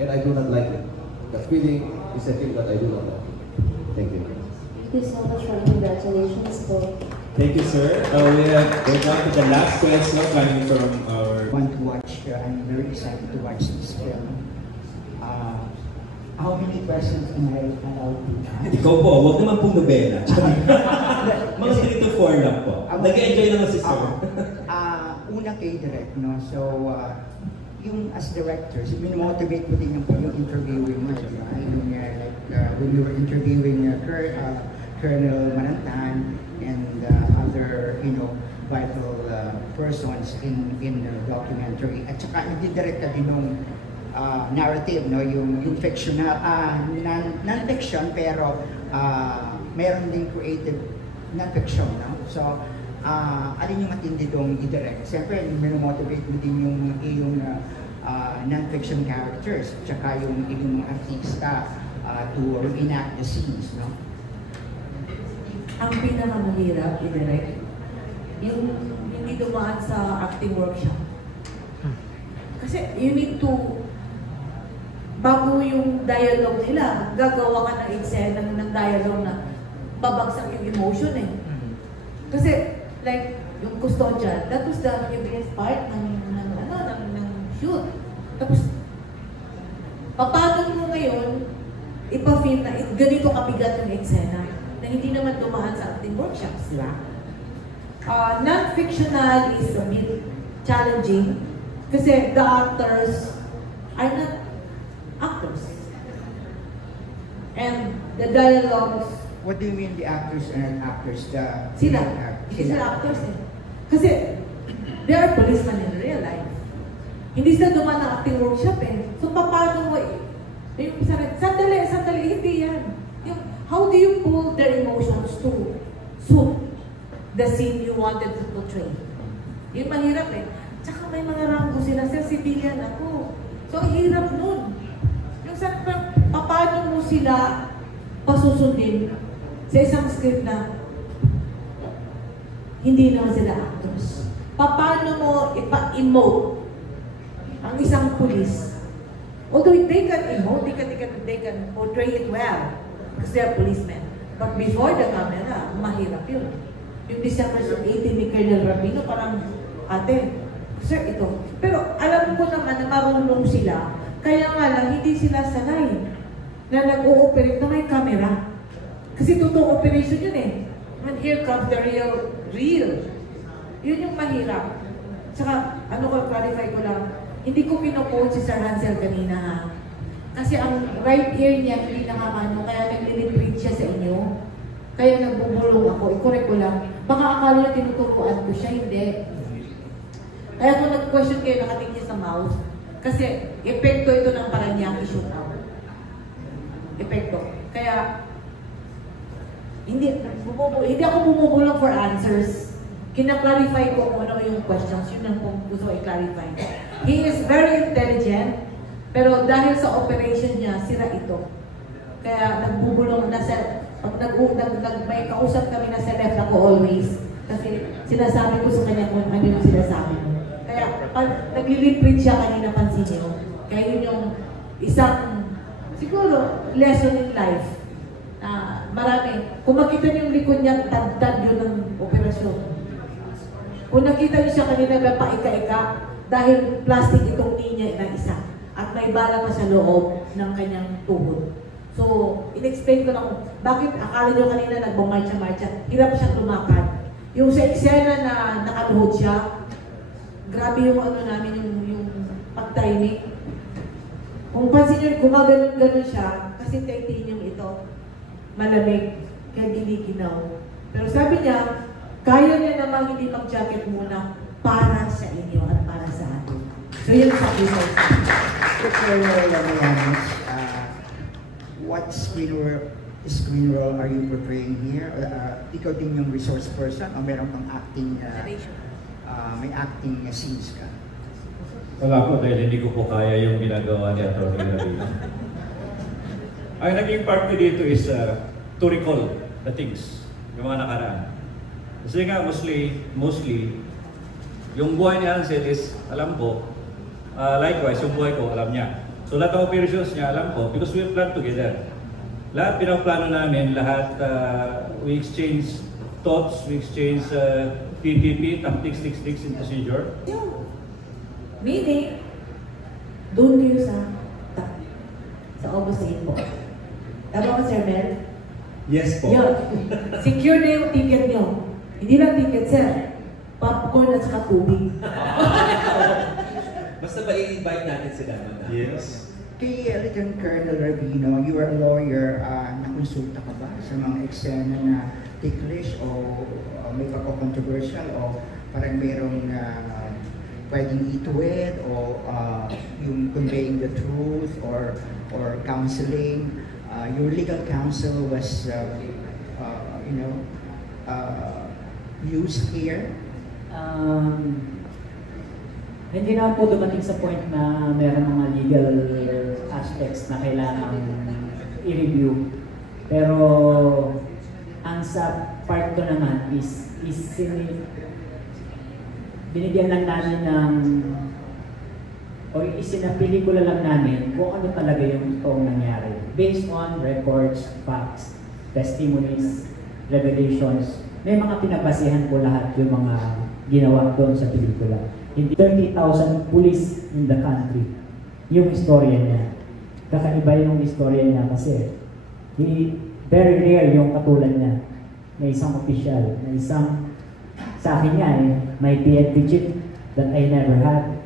And I do not like it. The feeling is a thing that I do not like. Thank you. Thank you so much for congratulations po. Thank you, sir. We're down to the last question coming from our... Want to watch, I'm very excited to watch this film. How many questions am I allowed to ask? Ikaw po, huwag naman pong nobela. Mga 3 to 4 lang po. Nag-enjoy naman si sir. Una kay Direct, no? So, yung as directors, min-motivate mo din yung interviewing mo, di ba? When you were interviewing Colonel Marantan and other, vital persons in the documentary. At saka nagdidirect ka din ng narrative, no? Yung fictional, non-fiction, pero meron din creative non-fiction, no? So, alin yung matindi doong i-direct? Siyempre, minomotivate mo din yung non-fiction characters, tsaka yung mga artista to reenact the scenes, no? Ang pinakamahirap i-direct, yung hindi dumaan sa acting workshop. Kasi you need to, bago yung dialogue nila, gagawa ka ng eksena ng dialogue na babagsak yung emotion eh. Kasi, like, yung custodian, that was the heaviest part ng shoot. Tapos, paano mo ngayon, ipa-feel na ganito kabigat yung eksena na hindi naman dumaan sa acting workshops, di ba? Non-fictional is a bit challenging kasi the actors are not actors. And the dialogues. What do you mean the actors are not actors? Sila actors eh. Kasi they are policemen in real life. Hindi sila dumaan ng acting workshop eh. So paano mo sandali, hindi yan. How do you pull their emotions to suit the scene you wanted to portray? Yung mahirap eh. Tsaka may mga ranggo sila, civilian ako. So ang hirap nun. Yung paano mo sila pasusundin sa isang script na hindi naman sila actors. Paano mo ipa-emote ang isang police? Although they can emote, they can portray it well because they're policemen. But before the camera, mahirap yun. Yung December 18 ni Colonel Rapino, parang, ate, sir, ito. Pero alam ko naman na marunong sila, kaya nga lang, hindi sila sanay na nag-ooperate na may camera. Kasi totoong operation yun eh. And here comes the real. Yun yung mahirap. Saka, clarify ko lang, hindi ko pinopost si Sir Hansel kanina ha. Kasi ang right ear niya hindi nakakano, kaya nag-retreat siya sa inyo. Kaya nagbubulong ako, i-correct ko lang. Baka akala na tinuturuan ko siya, hindi. Kaya kung nag-question kayo, nakatingin niya sa mouse. Kasi epekto ito ng Paranaque shootout. Epekto. Kaya hindi ako bumubulong for answers. Kina-clarify ko kung ano yung questions. Yun ang gusto ko i-clarify. He is very intelligent, pero dahil sa operation niya, sira ito. Kaya nagbubulong na pag may kausap kami na sa left ako always, kasi sinasabi ko sa kanya kung ano yung sinasabi mo. Kaya pag nagli-read siya kanina, pansin niyo, kaya yun yung isang, siguro, lesson in life. Marami. Kung makita niyo yung likod niya, tad-tad yun ng operasyon. Kung nakita niyo siya kanina, paika-ika, dahil plastic itong niya na isa. At may bala pa sa loob ng kanyang tuhod. So, in-explain ko lang, bakit akala nyo kanina nagbamarcha-marcha, hirap siyang lumakad. Yung sa eksena na nakaluhod siya, grabe yung namin, yung pag-timing. Kung pansin nyo, gumaganon-ganon siya, kasi titanium ito, malamig, kaya giliginaw. Pero sabi niya, kaya niya namang hindi mag-jacket muna para sa inyo at para sa atin. So yun sa what screen role are you portraying here? Ikaw din yung resource person o meron kang acting, may acting scenes ka? Wala po dahil hindi ko po kaya yung ginagawa ni Atty. Ravino. Ang naging part ko dito is to recall the things, yung mga nakaraan. Kasi nga mostly, yung buhay ni Ansel is alam ko, likewise yung buhay ko alam niya. So lahat ng operations niya alam ko because we plan together. Lahat pinaplano namin, lahat we exchange thoughts, we exchange TTP, tactics, techniques, and procedure. Meaning, doon kayo sa August 8 po. Tama ba, Sir Mel? Yes po. Yun. Secure na yung ticket nyo. Hindi lang ticket, sir. Popcorn at saka tubig. Basta ba i-invite natin sila? Yes. Kay Lieutenant Colonel Ravino, you are a lawyer, nakonsulta ka ba sa mga eksena na ticklish o may controversial o parang mayroong pwedeng ituwid o yung conveying the truth or counseling? Your legal counsel was, used here? Hindi na po dumating sa point na meron mga legal aspects na kailangan i-review. Pero ang sa part ko naman is binigyan lang namin ng o isinapelikula lang namin kung ano talaga yung toong nangyari. Based on records, facts, testimonies, revelations, may mga pinabasihan ko lahat yung mga ginawa doon sa pelikula. Hindi 30,000 police in the country. Yung istorya niya. Kakaiba yung istorya niya kasi very rare yung katulad niya. May isang official, may isang sa akin nga may PNP chief that I never had.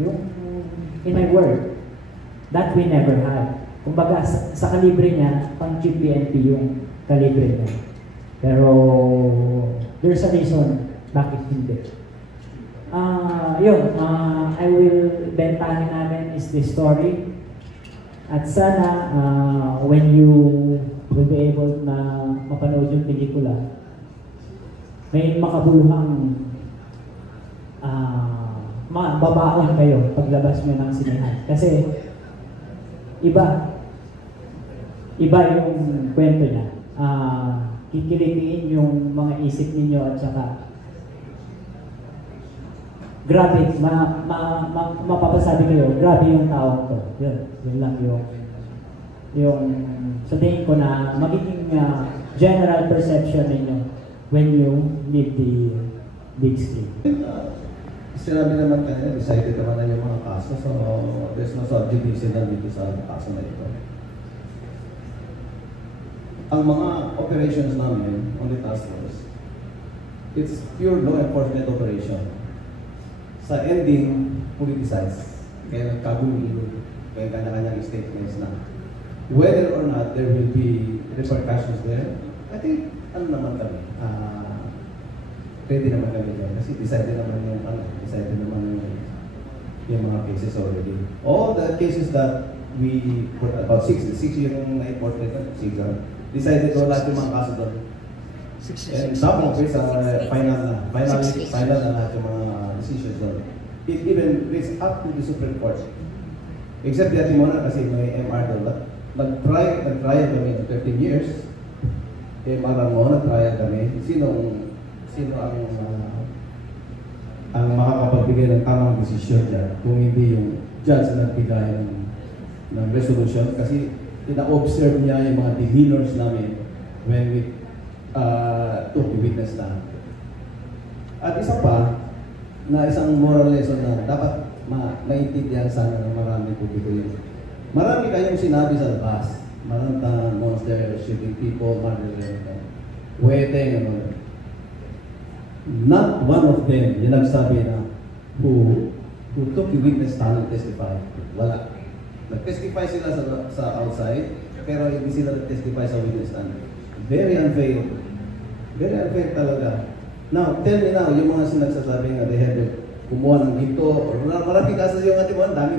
Yung in my work, that we never had. Kumbaga, sa kalibre niya, pang chief PNP yung kalibre niya. Pero, there's a reason bakit hindi. I will bentahin namin is the story. At sana, when you will be able na mapanood yung pelikula, may makabuluhang babaon kayo paglabas nyo ng sinehan. Kasi, iba yung kwento niya. Kikilitiin yung mga isip ninyo at saka grabe, mapapasabi kayo, grabe yung taong to. Yun lang yung sabihin ko na magiging general perception ninyo when you leave the big screen. Sinabi naman kanina, decided naman na yung mga kaso, so there's no subjugation na dito sa kaso na ito. Ang mga operations namin on the task force, it's pure law enforcement operation. Sa ending, politicized. Kaya nagkagulo, kaya kanya-kanyang statements na whether or not there will be repercussions there, I think, naman kami, ready naman kami dyan. Kasi decided naman yung mga cases already. All the cases that we put about 6 yung na-import nito, decided ko lahat yung mga kaso doon. And some of it, final na lahat yung mga decisions doon. It even reached up to the Supreme Court. Except the Atimona kasi may MR doon. Nag-trial kami in 13 years. MR mo, nag-trial kami. Sino ang makakapagbigay ng tamang desisyon dyan kung hindi yung judge na nagbigay ng resolution kasi ina-observe niya yung mga demeanors namin when we took the witness stand. At isa pa, na isang moral lesson na dapat maintindihan sana ng marami publiko yun. Marami kayong sinabi sa labas. Maranta, monster, shooting people, murder, wedding, and all that. Not one of them yung nagsabi na who took the witness stand and testify. Wala. Nag-testify sila sa outside, pero hindi sila nag-testify sa witness stand. Very unfair. Very unfair talaga. Now, tell me now, yung mga sinagsasabi nga they had kumuha ng ginto, or maraming kaso yung ating mga dami.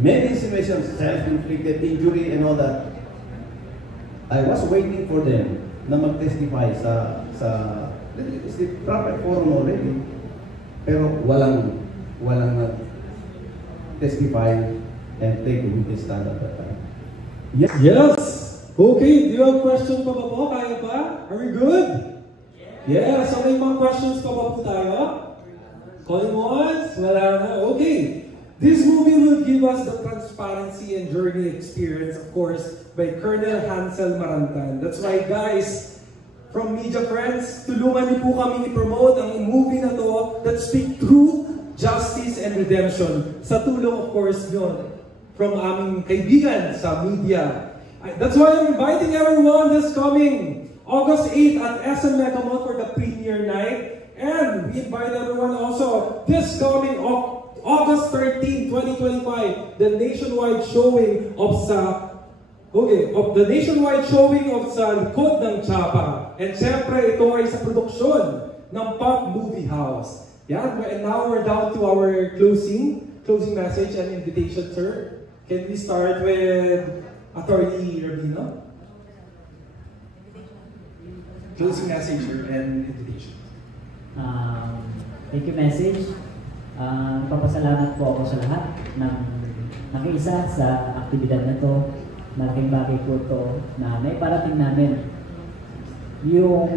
Many situations, self-inflicted injury and all that. I was waiting for them na mag-testify sa it's the proper forum already. Pero walang testify and take the witness stand at that time. Yes. Yes. Okay, do you have question pa ba po? Kaya pa? Are we good? Yeah. So may mga questions pa ba po tayo? Calling once? Wala na. Okay. This movie will give us the transparency and journey experience, of course, by Colonel Hansel Marantan. That's why, guys, from Media Friends, tulungan niyo po kami i-promote ang movie na to that speak truth, justice, and redemption. Sa tulong, of course, yun, from aming kaibigan sa media. That's why I'm inviting everyone this coming August 8 at SM Mega Mall for the premiere night. And we invite everyone also this coming August 13, 2025, the nationwide showing of the nationwide showing of sa Likod ng Chapa. And syempre, ito ay sa produksyon ng Pop Movie House. Yeah, and now we're down to our closing message and invitation, sir. Can we start with Attorney Rabino? Closing message and invitation. Thank you, message. Nagpapasalamat po ako sa lahat ng nakiisa sa aktibidad na to. Malaking bagay po ito na may parating namin yung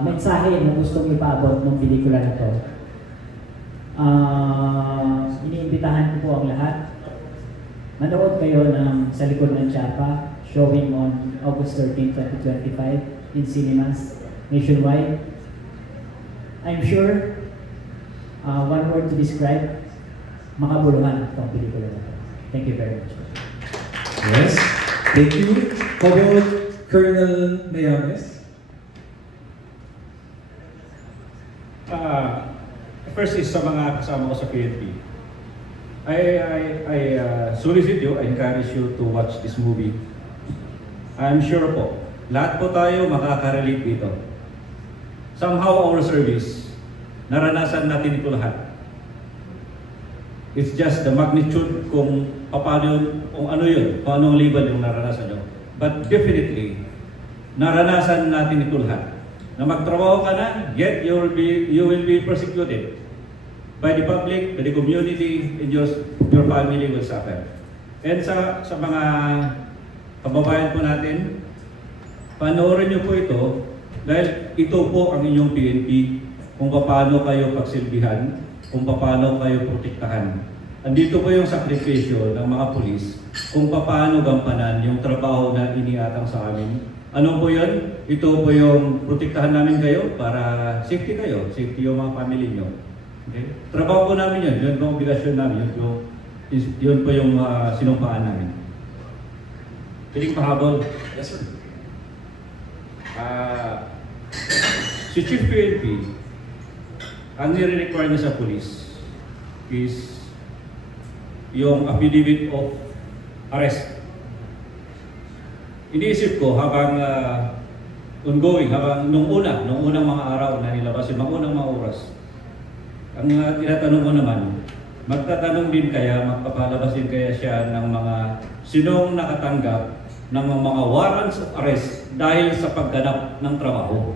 mensahe na gustong ipaabot ng pelikula na to. Iniimbitahan ko po ang lahat. Manood kayo ng Sa Likod ng Chapa, showing on August 13, 2025 in cinemas nationwide. I'm sure, one word to describe, makabuluhan itong pelikula na to. Thank you very much. Yes, thank you. How about Colonel Mayames? First is sa mga kasama ko sa PNP. I solicit you, I encourage you to watch this movie. I'm sure po, lahat po tayo makaka-relate dito. Somehow our service, naranasan natin ito lahat. It's just the magnitude kung paano, kung ano yun, kung anong label yung naranasan nyo. But definitely, naranasan natin ito lahat. Na magtrabaho ka na, yet you will be persecuted by the public, by the community, and your family will suffer. And sa mga kababayan po natin, panoorin nyo po ito dahil ito po ang inyong PNP kung paano kayo pagsilbihan, kung paano kayo protektahan. Andito po yung sakripisyo ng mga pulis kung paano gampanan yung trabaho na iniatang sa amin. Ano po yun? Ito po yung protektahan namin kayo para safety kayo, safety yung mga family nyo. Okay? Trabaho po namin yun, yun po ang obligasyon namin, yun po yung sinumpaan namin. Piling pahabol? Yes, sir. Si Chief PNP, ang nire-require niya sa police is yung affidavit of arrest. Iniisip ko habang ongoing, habang nung unang mga araw na nilabas, yung mga unang mga oras, ang tinatanong ko naman, magtatanong din kaya, magpapalabas din kaya siya ng mga sinong nakatanggap ng mga warrants of arrest dahil sa pagganap ng trabaho.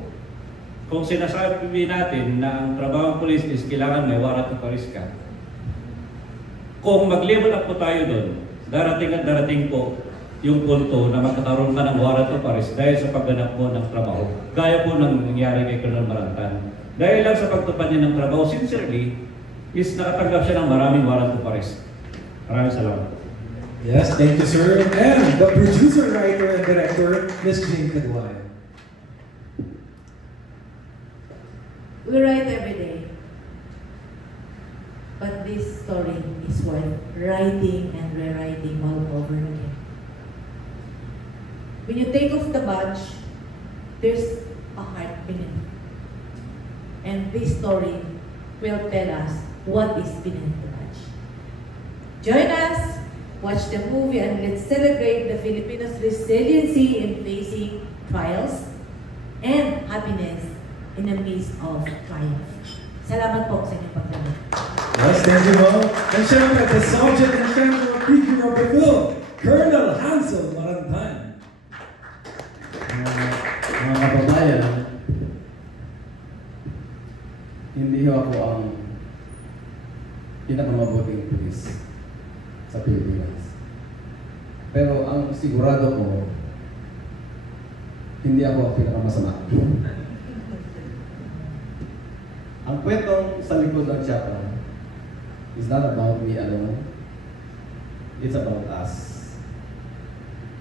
Kung sinasabi natin na ang trabaho ng police is kailangan may warrant of arrest ka, kung mag-level up po tayo doon, darating at darating po yung punto na magkakaroon ka ng warrant of arrest dahil sa pagganap mo ng trabaho. Gaya po ng nangyari kay Colonel Marantan. Dahil lang sa pagtupad niya ng trabaho, sincerely, is nakatanggap siya ng maraming warrant of arrest. Maraming salamat. Yes, thank you, sir. And the producer, writer, and director, Ms. Jane Cadway. We write every day. But this story is worth writing and rewriting all over again. When you take off the badge, there's a heart beneath. And this story will tell us what is beneath the badge. Join us, watch the movie, and let's celebrate the Filipinos' resiliency in facing trials and happiness in the midst of triumph. Salamat po sa inyong pagdala. Yes, thank you all. And syempre, the subject and central figure of the film, Colonel Hansel Marantan. niyo ako ang pinakamabuting pulis sa Pilipinas. Pero ang sigurado ko, hindi ako ang pinakamasama. Ang kwentong sa likod ng Chapa is not about me alone. It's about us.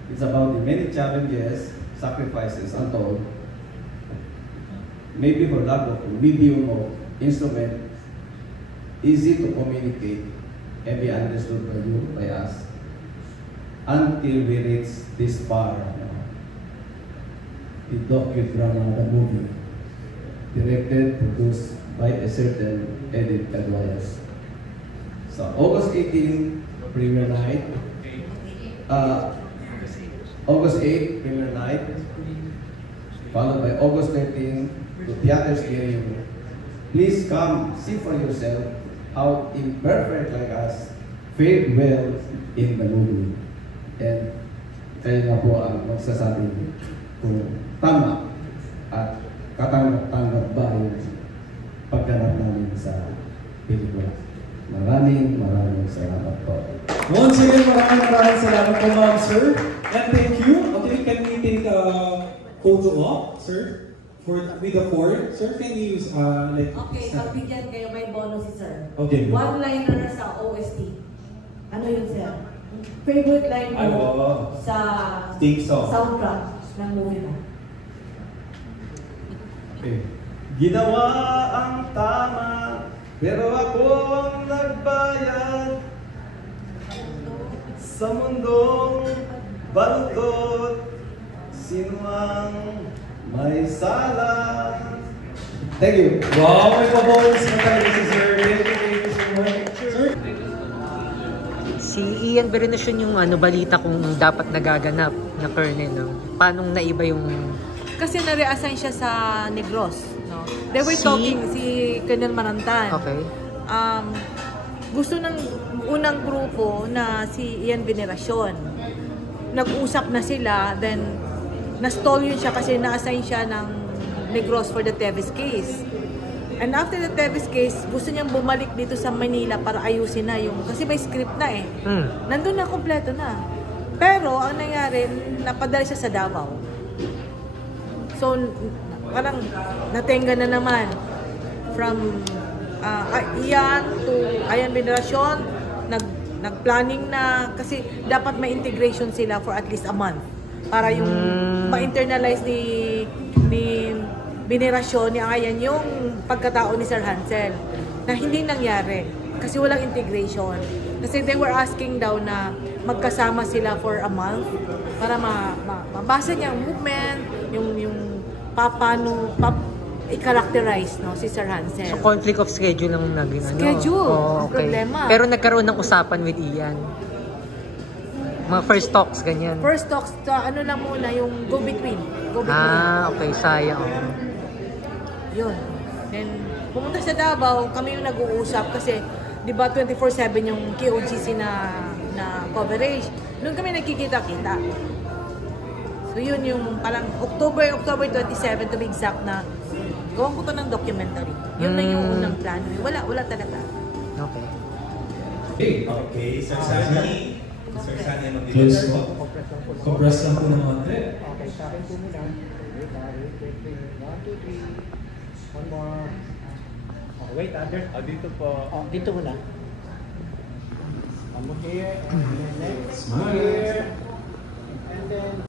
It's about the many challenges, sacrifices untold, maybe for lack of medium of instrument, easy to communicate and be understood by you, by us, until we reach this far. The docudrama, the movie, directed, produced by a certain Edith Caduayas. So August 18, premiere night. August 8, premiere night, followed by August 13 to theater screening. Please come see for yourself how imperfect like us fared well in the movie. And kayo na po ang magsasabi kung tama at katanggap ba yung pagganap namin sa pelikula. Maraming salamat po. Once again, maraming salamat po, ma'am, sir. And thank you. Okay, can we take a photo op, sir? With the four, sir, can you use like... Okay, pagbigyan kayo, may bonus si sir. Okay. One-liner sa OST. Ano yun, sir? Favorite line mo sa soundtrack ng movie mo? Okay. Ginawa ang tama, pero ako ang nagbayad sa mundong baluktot. Sino ang may sala? Thank you. Wow, may pa-bonus na tayo si sir. Thank you so much. Sir? Si Ian Berenicion yung balita kung dapat nagaganap na Colonel, no? Paano naiba yung... Kasi na-reassign siya sa Negros, no? They were talking, si Colonel Marantan. Okay. Gusto ng unang grupo na si Ian Veneracion. Nag-usap na sila, then na-stall yun siya kasi na-assign siya ng Negros for the Teves case. And after the Teves case, gusto niyang bumalik dito sa Manila para ayusin na yung... Kasi may script na eh. Nandun na, kompleto na. Pero, ang nangyari, napadala siya sa Davao. So, parang natenga na naman. From Ian to Ian Veneracion, nag-planning na. Kasi dapat may integration sila for at least a month. Para yung ma-internalize ni Veneracion, ni Ian, yung pagkatao ni Sir Hansel. Na hindi nangyari. Kasi walang integration. Kasi they were asking daw na magkasama sila for a month para mabasa niya ang movement, yung paano i-characterize, no, si Sir Hansel. So conflict of schedule lang naging schedule, okay. Problema. Pero nagkaroon ng usapan with Ian. Mga first talks, ganyan. First talks, lang muna, yung go-between. Okay, sayang. Yun. Then, pumunta sa Davao, kami yung nag-uusap kasi, di ba, 24/7 yung KOGC na coverage. Noon kami nagkikita-kita. So, yun yung parang October 27 to be exact na gawin ko to ng documentary. Yun na yung unang plano. Wala talaga. Okay, Sir Sunny. Sir Sunny, close po. Compress lang po ng konti. Okay, sa akin po muna. Wait. 1, 2, 3. One more. Oh, wait, other. Dito po. Dito muna. One more here. And then next. Smile. Here. And then...